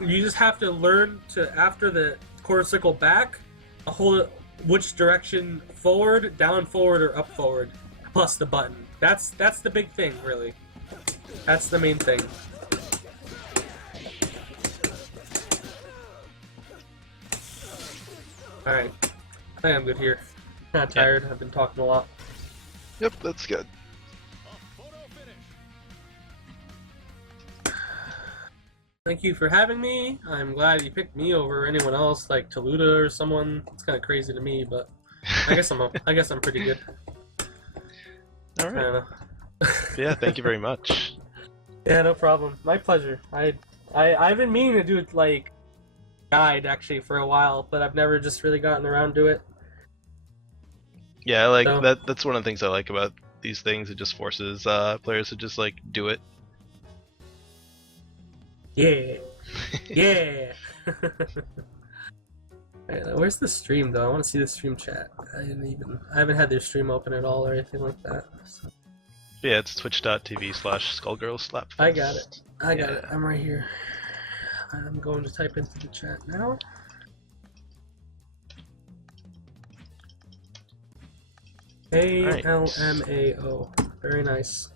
You just have to learn to, after the quarter circle back, hold it which direction forward, down forward, or up forward, plus the button. That's the big thing, really. That's the main thing. Alright. I think I'm good here. I'm kinda tired, I've been talking a lot. Yep, that's good. Thank you for having me. I'm glad you picked me over anyone else, like Toluda or someone. It's kind of crazy to me, but I guess I'm pretty good. All right. I don't know. Yeah, thank you very much. Yeah, no problem. My pleasure. I've been meaning to do it like guide actually for a while, but I've never just really gotten around to it. Yeah, like So. that's one of the things I like about these things. It just forces players to just like do it. Yeah. Yeah. Right, where's the stream though? I want to see the stream chat. I haven't had their stream open at all or anything like that. So. Yeah, it's twitch.tv/skullgirlsslapfest. I got it. I got it. I'm right here. I'm going to type into the chat now. ALMAO. Very nice.